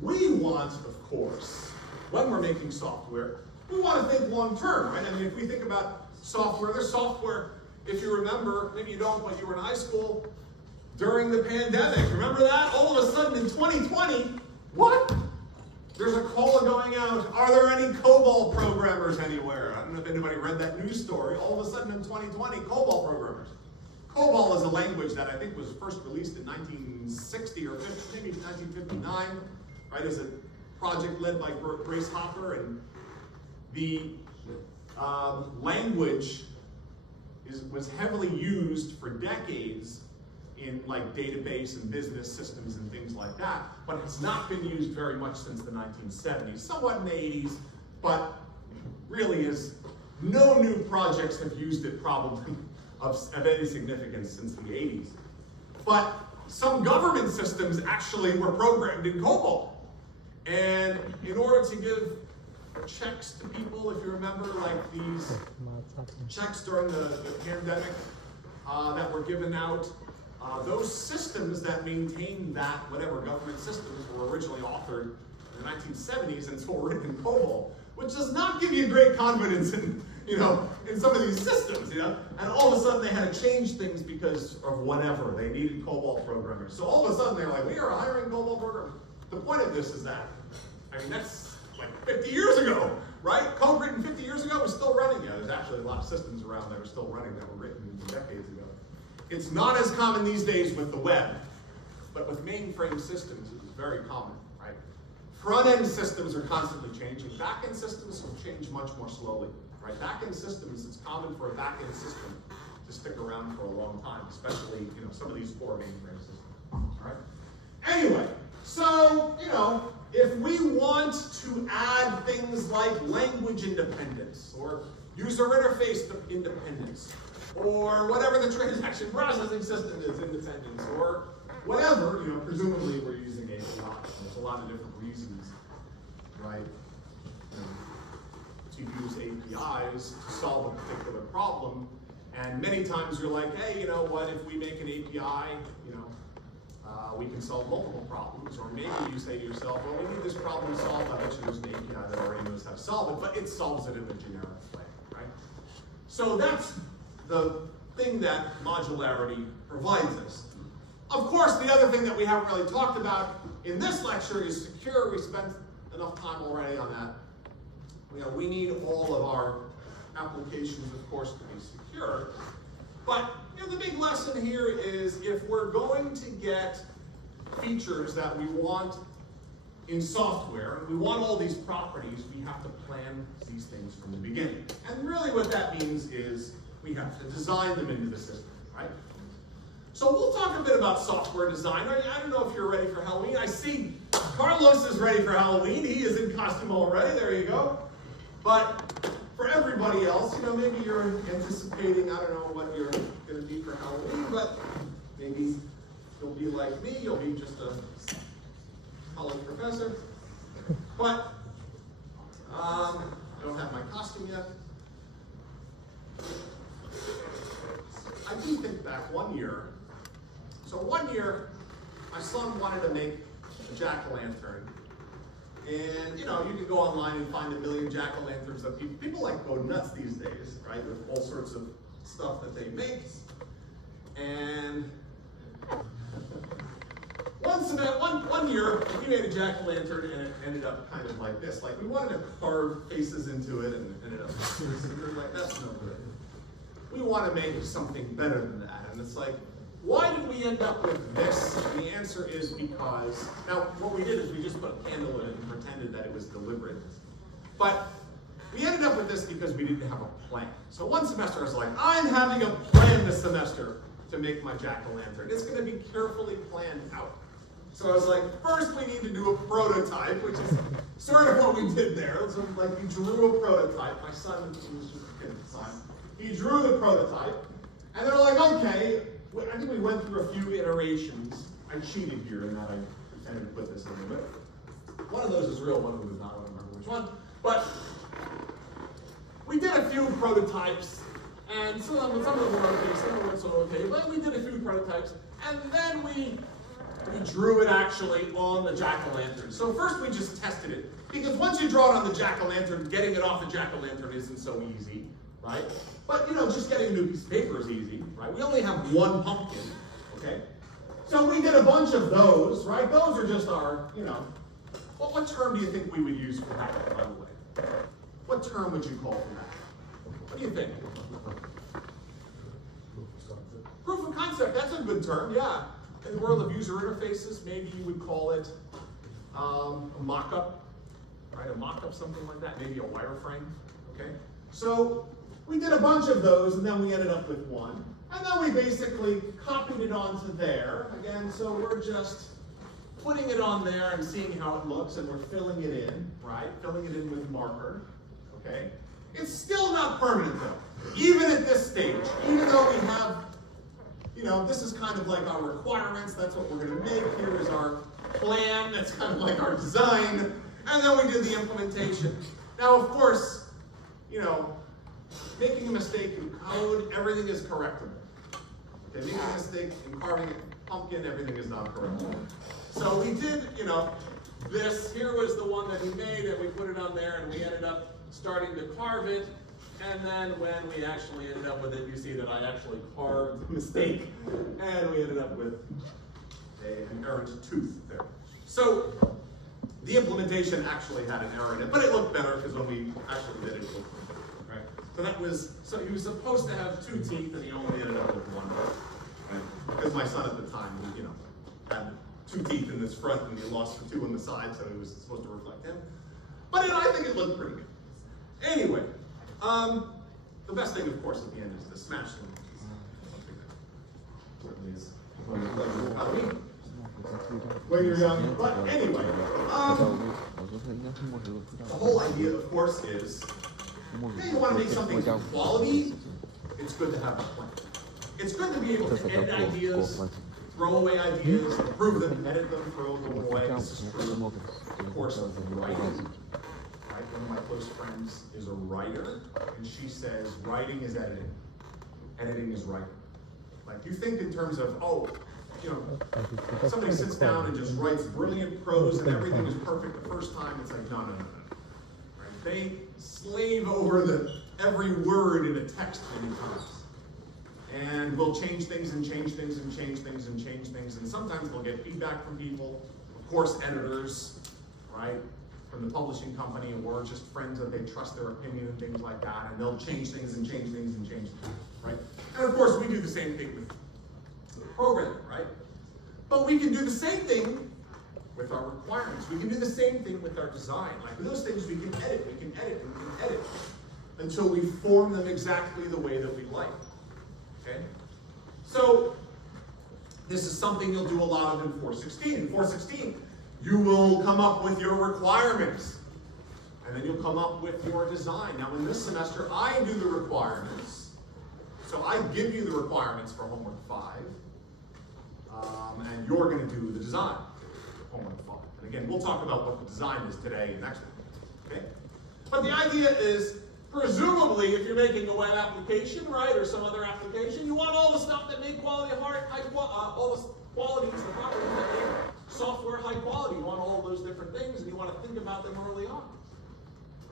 we want, of course, when we're making software, we want to think long term, right? I mean, if we think about software, there's software, if you remember, maybe you don't, but you were in high school during the pandemic. Remember that? All of a sudden in 2020, what? There's a call going out. Are there any COBOL programmers anywhere? I don't know if anybody read that news story. All of a sudden in 2020, COBOL programmers. COBOL is a language that I think was first released in 1960 or 50, maybe 1959, right? It was a project led by Grace Hopper, and the language was heavily used for decades in like database and business systems and things like that, but it's not been used very much since the 1970s, somewhat in the 80s, but really is no new projects have used it probably of any significance since the 80s. But some government systems actually were programmed in COBOL. And in order to give checks to people, if you remember, like these checks during the pandemic that were given out, those systems that maintained that, whatever government systems were originally authored in the 1970s and still written in COBOL, which does not give you great confidence in, in some of these systems, And all of a sudden they had to change things because of whatever. They needed COBOL programmers. So all of a sudden they're like, we are hiring COBOL programmers. The point of this is that, I mean, that's like 50 years ago, right? Code written 50 years ago was still running. Yeah, there's actually a lot of systems around that are still running that were written decades ago. It's not as common these days with the web, but with mainframe systems, it was very common, right? Front-end systems are constantly changing. Back-end systems will change much more slowly, right? Back-end systems, it's common for a back-end system to stick around for a long time, especially, some of these core mainframe systems, all right? Anyway, so, if we want to add things like language independence or user interface independence or whatever the transaction processing system is independence or whatever, presumably we're using APIs. There's a lot of different reasons, right, to use APIs to solve a particular problem. And many times you're like, hey, you know what, if we make an API, we can solve multiple problems. Or maybe you say to yourself, well, we need this problem solved. I bet you there's an API that already knows how to solve it, but it solves it in a generic way, right? So that's the thing that modularity provides us. Of course, the other thing that we haven't really talked about in this lecture is secure. We spent enough time already on that. You know, we need all of our applications, of course, to be secure. But you know, the big lesson here is if we're going to get features that we want in software, and we want all these properties, we have to plan these things from the beginning. And really what that means is we have to design them into the system, right? So we'll talk a bit about software design. I don't know if you're ready for Halloween. I see Carlos is ready for Halloween. He is in costume already. There you go. But for everybody else, you know, maybe you're anticipating, I don't know what you're going to be for Halloween, but maybe you'll be like me. You'll be just a college professor. But I don't have my costume yet. I do think back one year. So one year, my son wanted to make a jack-o'-lantern. And you know, you can go online and find a million jack-o'-lanterns that people like go nuts these days, right? With all sorts of stuff that they make. And one year, we made a jack-o'-lantern and it ended up kind of like this. Like we wanted to carve faces into it and it ended up like this. And we were like, that's no good. We want to make something better than that. And it's like, why did we end up with this? And the answer is because, now what we did is we just put a candle in it and pretended that it was deliberate. But we ended up with this because we didn't have a plan. So one semester I was like, I'm having a plan this semester to make my jack-o'-lantern. It's going to be carefully planned out. So I was like, first we need to do a prototype, which is sort of what we did there. So like we drew a prototype. My son, he was just a kid at the time. He drew the prototype, and they're like, okay, I think we went through a few iterations. I cheated here in that I pretended to put this in the bit. One of those is real, one of them is not. I don't remember which one. But we did a few prototypes, and some of them were okay, some of them weren't so okay, but we did a few prototypes, and then we drew it actually on the jack-o'-lantern. So first we just tested it, because once you draw it on the jack-o'-lantern, getting it off the jack-o'-lantern isn't so easy, right? But you know, just getting a new piece of paper is easy, right? We only have one pumpkin, okay? So we did a bunch of those, right? Those are just our, you know, what term do you think we would use for that, by the way? What term would you call for that? What do you think? Proof of concept, that's a good term, yeah. In the world of user interfaces, maybe you would call it a mock-up, right? A mock-up, something like that, maybe a wireframe, okay? So we did a bunch of those, and then we ended up with one. And then we basically copied it onto there. Again, so we're just putting it on there and seeing how it looks, and we're filling it in, right? Filling it in with marker, okay? It's still not permanent, though. Even at this stage, even though we have, you know, this is kind of like our requirements. That's what we're going to make. Here is our plan. That's kind of like our design. And then we did the implementation. Now, of course, you know, making a mistake in code, everything is correctable. Okay, making a mistake in carving a pumpkin, everything is not correctable. So we did, you know, this. Here was the one that we made, and we put it on there, and we ended up starting to carve it. And then when we actually ended up with it, you see that I actually carved the mistake, and we ended up with an errant tooth there. So the implementation actually had an error in it, but it looked better because when we actually did it, it looked better, right? So that was, so he was supposed to have 2 teeth, and he only ended up with 1, right? Because my son at the time, you know, had 2 teeth in his front, and he lost the 2 on the side, so it was supposed to reflect him. But I think it looked pretty good. Anyway. The best thing, of course, at the end is to smash them. Certainly is when you're young. But anyway, the whole idea, of course, is hey, you want to make something quality, it's good to have a plan. It's good to be able to edit ideas, throw away ideas, improve them, edit them, throw them away. This is true, of course, of writing. One of my close friends is a writer, and she says writing is editing. Editing is writing. Like you think in terms of, oh, you know, somebody sits down and just writes brilliant prose and everything is perfect the first time. It's like, no. Right? They slave over the every word in a text many times. And we'll change things and change things and change things and change things. And sometimes we'll get feedback from people, of course, editors, right? From the publishing company, or just friends that they trust their opinion and things like that. And they'll change things and change things and change things, right? And of course, we do the same thing with programming, right? But we can do the same thing with our requirements. We can do the same thing with our design. Like those things we can edit, we can edit, we can edit, until we form them exactly the way that we like. Okay? So, this is something you'll do a lot of in 416. In 416, you will come up with your requirements. And then you'll come up with your design. Now in this semester, I do the requirements. So I give you the requirements for homework 5. And you're going to do the design for homework 5. And again, we'll talk about what the design is today and next week. Okay? But the idea is, presumably, if you're making a web application, right, or some other application, you want all the stuff that make quality all the qualities, the properties that make software high quality. You want all those different things, and you want to think about them early on,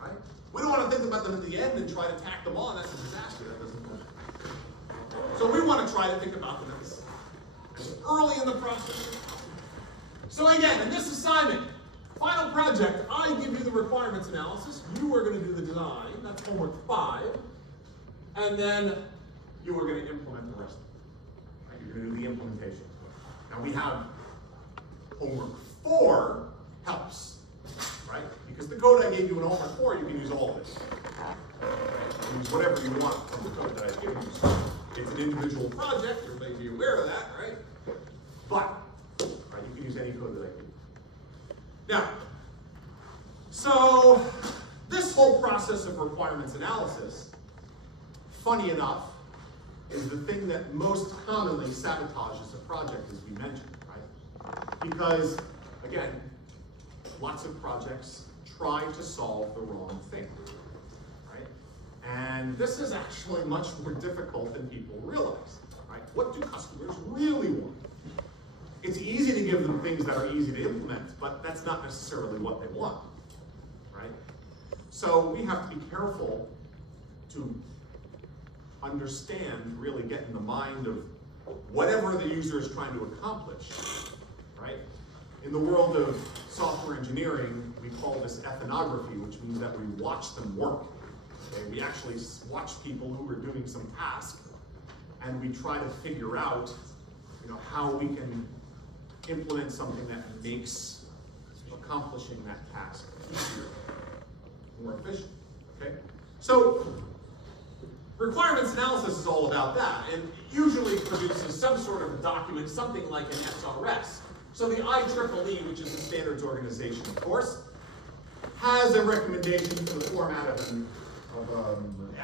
right? We don't want to think about them at the end and try to tack them on. That's a disaster. That doesn't work. So we want to try to think about them as early in the process. So again, in this assignment, final project, I give you the requirements analysis. You are going to do the design. That's homework 5. And then you are going to implement the rest of it. Right? You're going to do the implementation. Now we have homework 4 helps, right? Because the code I gave you in homework 4, you can use all of it. You can use whatever you want from the code that I gave you. So it's an individual project. Everybody be aware of that, right? But right, you can use any code that I give you. Now, so this whole process of requirements analysis, funny enough, is the thing that most commonly sabotages a project, as we mentioned, right? Because, again, lots of projects try to solve the wrong thing, right? And this is actually much more difficult than people realize, right? What do customers really want? It's easy to give them things that are easy to implement, but that's not necessarily what they want, right? So we have to be careful to understand, really get in the mind of whatever the user is trying to accomplish, right? In the world of software engineering, we call this ethnography, which means that we watch them work. Okay? We actually watch people who are doing some task, and we try to figure out, how we can implement something that makes accomplishing that task easier, more efficient. Okay? So requirements analysis is all about that, and usually produces some sort of document, something like an SRS. So the IEEE, which is the standards organization, of course, has a recommendation for the format of an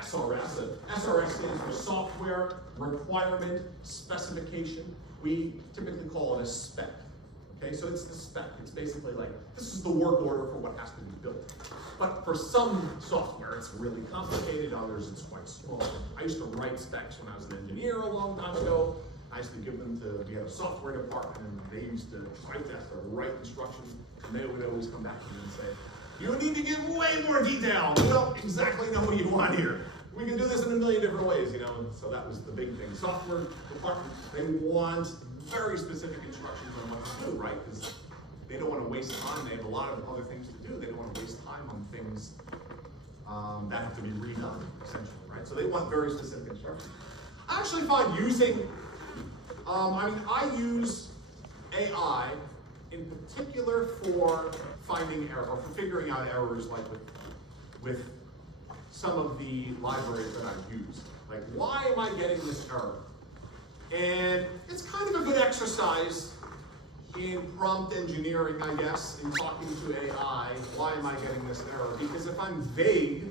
SRS. SRS stands for Software Requirement Specification. We typically call it a spec. Okay, so it's the spec. It's basically like, this is the work order for what has to be built. But for some software, it's really complicated. Others, it's quite small. I used to write specs when I was an engineer a long time ago. I used to give them to, we had a software department, and they used to, I used to have to write instructions, and they would always come back to me and say, you need to give way more detail. We don't exactly know what you want here. We can do this in a million different ways, So that was the big thing. Software department, they want very specific instructions on what to do, right? Because they don't want to waste time. They have a lot of other things to do. They don't want to waste time on things that have to be redone, essentially, right? So they want very specific instructions. I actually find using, I use AI in particular for finding error, or for figuring out errors, like with some of the libraries that I've used. Like, why am I getting this error? And it's kind of a good exercise in prompt engineering, I guess, in talking to AI. Why am I getting this error? Because if I'm vague,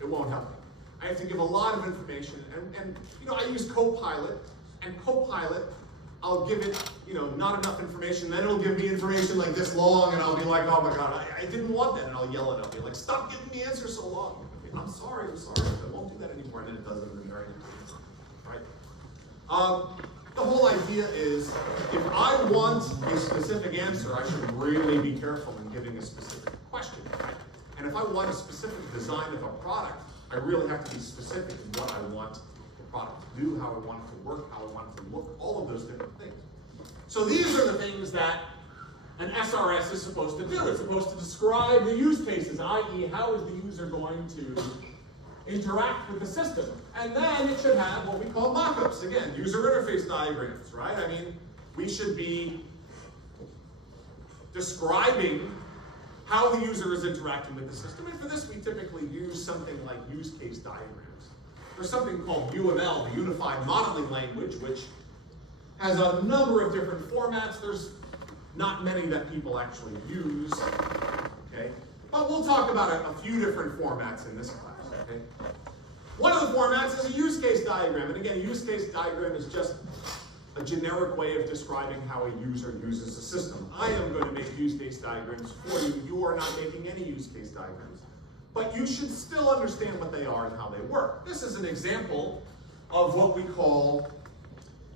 it won't help me. I have to give a lot of information, and I use Copilot, and Copilot, I'll give it, not enough information, then it'll give me information like this long, and I'll be like, oh my God, I didn't want that, and I'll yell at it. I'll be like, stop giving me answers so long. I'm sorry, I won't do that anymore, and then it does it in the very end, right? The whole idea is, if I want a specific answer, I should really be careful in giving a specific question, right? And if I want a specific design of a product, I really have to be specific in what I want the product to do, how I want it to work, how I want it to look, all of those different things. So these are the things that an SRS is supposed to do. It's supposed to describe the use cases, i.e. how is the user going to interact with the system. And then it should have what we call mock-ups. Again, user interface diagrams, right? I mean, we should be describing how the user is interacting with the system. And for this, we typically use something like use case diagrams. There's something called UML, the Unified Modeling Language, which has a number of different formats. There's not many that people actually use, okay? But we'll talk about a few different formats in this class, okay? One of the formats is a use case diagram. And again, a use case diagram is just a generic way of describing how a user uses a system. I am going to make use case diagrams for you. You are not making any use case diagrams. But you should still understand what they are and how they work. This is an example of what we call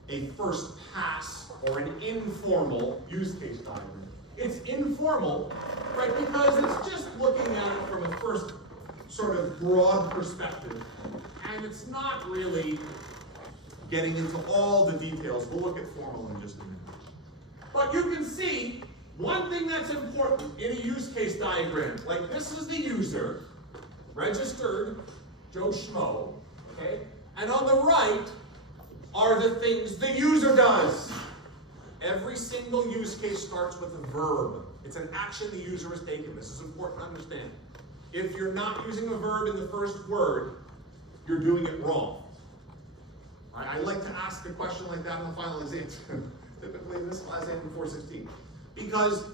a first pass or an informal use case diagram. It's informal, right, because it's just looking at it from a first sort of broad perspective, and it's not really getting into all the details. We'll look at formal in just a minute. But you can see one thing that's important in a use case diagram, like this is the user, registered Joe Schmo, okay? And on the right are the things the user does. Every single use case starts with a verb. It's an action the user has taken. This is important to understand. If you're not using a verb in the first word, you're doing it wrong. I like to ask a question like that in the final exam, typically in this class and in 416. Because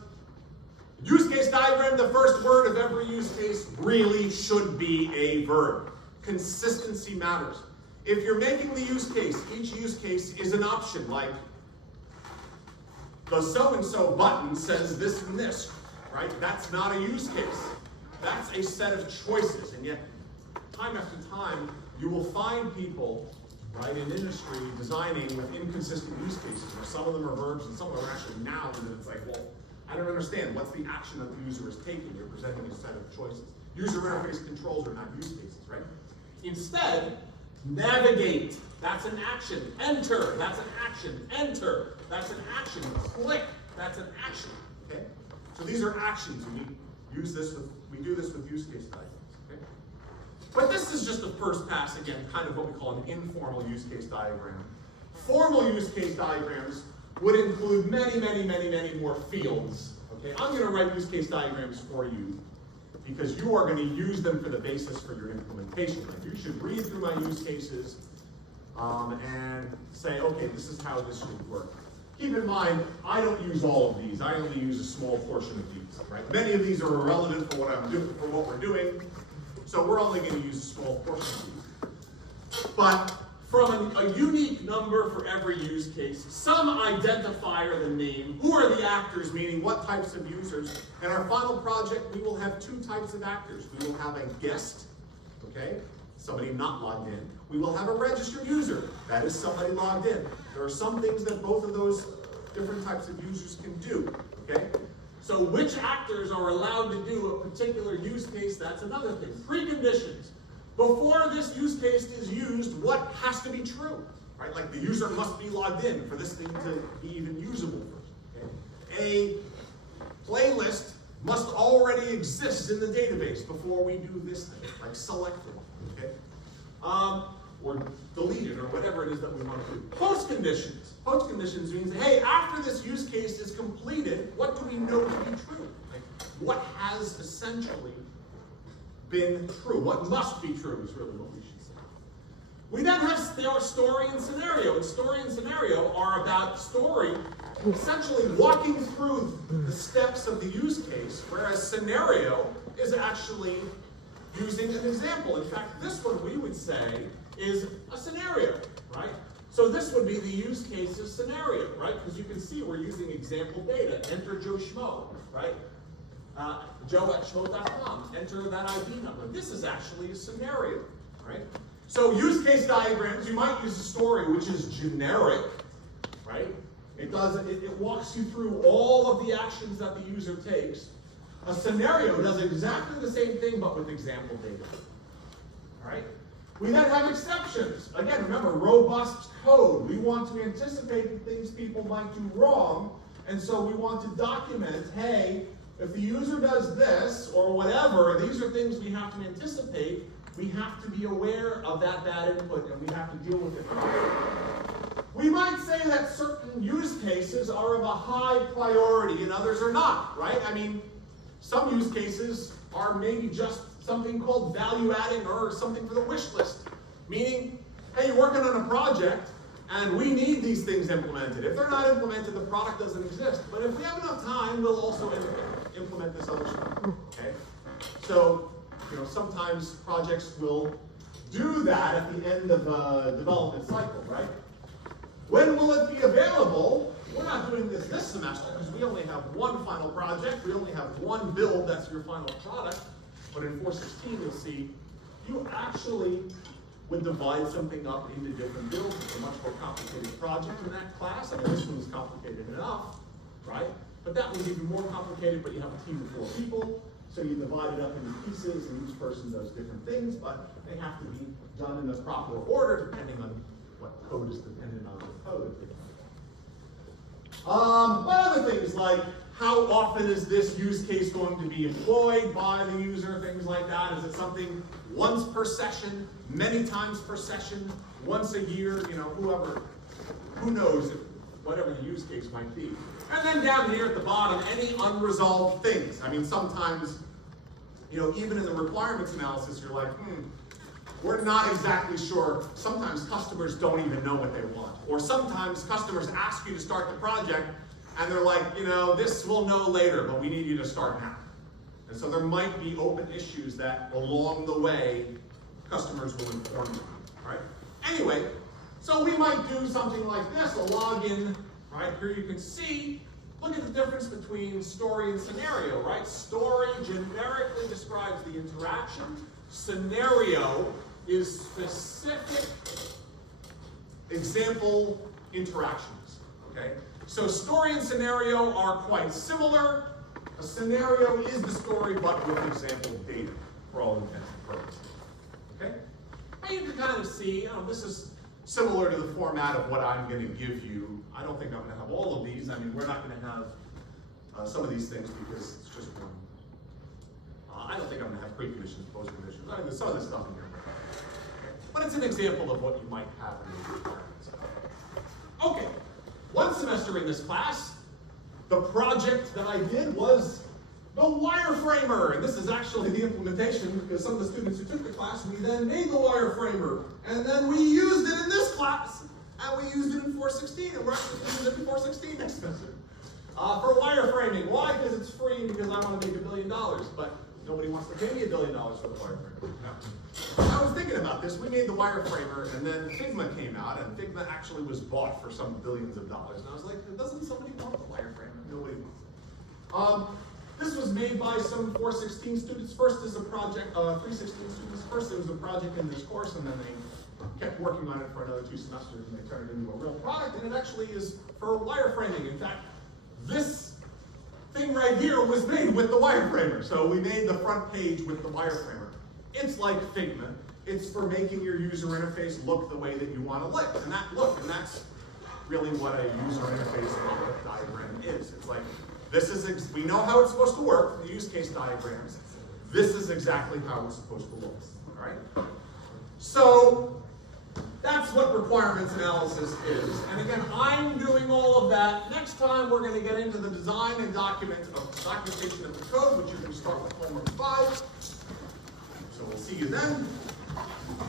use case diagram, the first word of every use case really should be a verb. Consistency matters. If you're making the use case, each use case is an option, like the so-and-so button says this and this, right? That's not a use case. That's a set of choices. And yet, time after time, you will find people, right, in industry designing with inconsistent use cases, where some of them are verbs and some of them are actually nouns, and it's like, well, I don't understand. What's the action that the user is taking? You're presenting a set of choices. User interface controls are not use cases, right? Instead, navigate, that's an action. Enter, that's an action. Enter, that's an action. Click, that's an action, okay? So these are actions, and we do this with use case diagrams, okay? But this is just the first pass, again, kind of what we call an informal use case diagram. Formal use case diagrams would include many, many, many, many more fields, okay? I'm gonna write use case diagrams for you because you are gonna use them for the basis for your implementation. Right? You should read through my use cases and say, okay, this is how this should work. Keep in mind, I don't use all of these. I only use a small portion of these, right? Many of these are irrelevant for what I'm doing, for what we're doing. So we're only going to use a small portion of these. But from a unique number for every use case, some identifier, the name, who are the actors, meaning what types of users. In our final project, we will have two types of actors. We will have a guest, okay, somebody not logged in. We will have a registered user, that is somebody logged in. There are some things that both of those different types of users can do, okay? So which actors are allowed to do a particular use case, that's another thing. Preconditions. Before this use case is used, what has to be true, right? Like the user must be logged in for this thing to be even usable. Okay? A playlist must already exist in the database before we do this thing, like select it, okay? Or delete it, or whatever it is that we want to do. Post-conditions. Post-conditions means, hey, after this use case is completed, what do we know to be true? Like, what has essentially been true? What must be true is really what we should say. We then have story and scenario. And story and scenario are about story essentially walking through the steps of the use case, whereas scenario is actually using an example. In fact, this one we would say is a scenario, right? So this would be the use cases scenario, right? Because you can see we're using example data. Enter Joe Schmo, right? Joe at schmo.com. Enter that ID number. This is actually a scenario, right? So use case diagrams, you might use a story, which is generic, right? It walks you through all of the actions that the user takes. A scenario does exactly the same thing, but with example data. All right? We then have exceptions. Again, remember, robust code. We want to anticipate the things people might do wrong, and so we want to document, hey, if the user does this or whatever, these are things we have to anticipate. We have to be aware of that bad input, and we have to deal with it properly. We might say that certain use cases are of a high priority and others are not, right? I mean, some use cases are maybe just something called value adding or something for the wish list. Meaning, hey, you're working on a project and we need these things implemented. If they're not implemented, the product doesn't exist. But if we have enough time, we'll also implement this other stuff, okay? So, sometimes projects will do that at the end of a development cycle, right? When will it be available? We're not doing this semester because we only have one final project. We only have one build that's your final product. But in 4.16, you'll see you actually would divide something up into different builds. It's a much more complicated project in that class. I mean, this one is complicated enough, right? But that one's even more complicated, but you have a team of 4 people. So you divide it up into pieces, and each person does different things, but they have to be done in the proper order, depending on what code is dependent on the code. What other things, like how often is this use case going to be employed by the user, things like that? Is it something once per session, many times per session, once a year, who knows, whatever the use case might be. And then down here at the bottom, any unresolved things. I mean, sometimes, even in the requirements analysis, you're like, we're not exactly sure. Sometimes customers don't even know what they want. Or sometimes customers ask you to start the project, and they're like, this we'll know later, but we need you to start now. And so there might be open issues that along the way, customers will inform you, all right? Anyway, so we might do something like this, a login, right? Here you can see, look at the difference between story and scenario, right? Story generically describes the interaction. Scenario is specific example interactions, okay? So story and scenario are quite similar. A scenario is the story, but with example data, for all intents and purposes, okay? And you can kind of see, this is similar to the format of what I'm going to give you. I don't think I'm going to have all of these. I mean, we're not going to have some of these things because it's just one. I don't think I'm going to have preconditions, postconditions. There's some of this stuff in here. Okay. But it's an example of what you might have in these requirements. Okay, one semester in this class, the project that I did was the wireframer. And this is actually the implementation because some of the students who took the class, we then made the wireframer. And then we used it in this class. And we used it in 4.16. And we're actually using it in 4.16 next semester. For wireframing. Why? Because it's free and because I want to make $1 billion. But nobody wants to pay me $1 billion for the wireframer. No. I was thinking about this. We made the wireframer, and then Figma came out, and Figma actually was bought for some billions of dollars. And I was like, doesn't somebody want the wireframer? Nobody wants. This was made by some 4.16 students. First is a project, 3.16 students. First it was a project in this course, and then they kept working on it for another 2 semesters, and they turned it into a real product, and it actually is for wireframing. In fact, this thing right here was made with the wireframer. So we made the front page with the wireframer. It's like Figma. It's for making your user interface look the way that you want to look. And that's really what a user interface diagram is. It's like, we know how it's supposed to work, the use case diagrams. This is exactly how it's supposed to look, all right? So that's what requirements analysis is. And again, I'm doing all of that. Next time, we're going to get into the design and documentation of the code, which you can start with homework 5. So we'll see you then.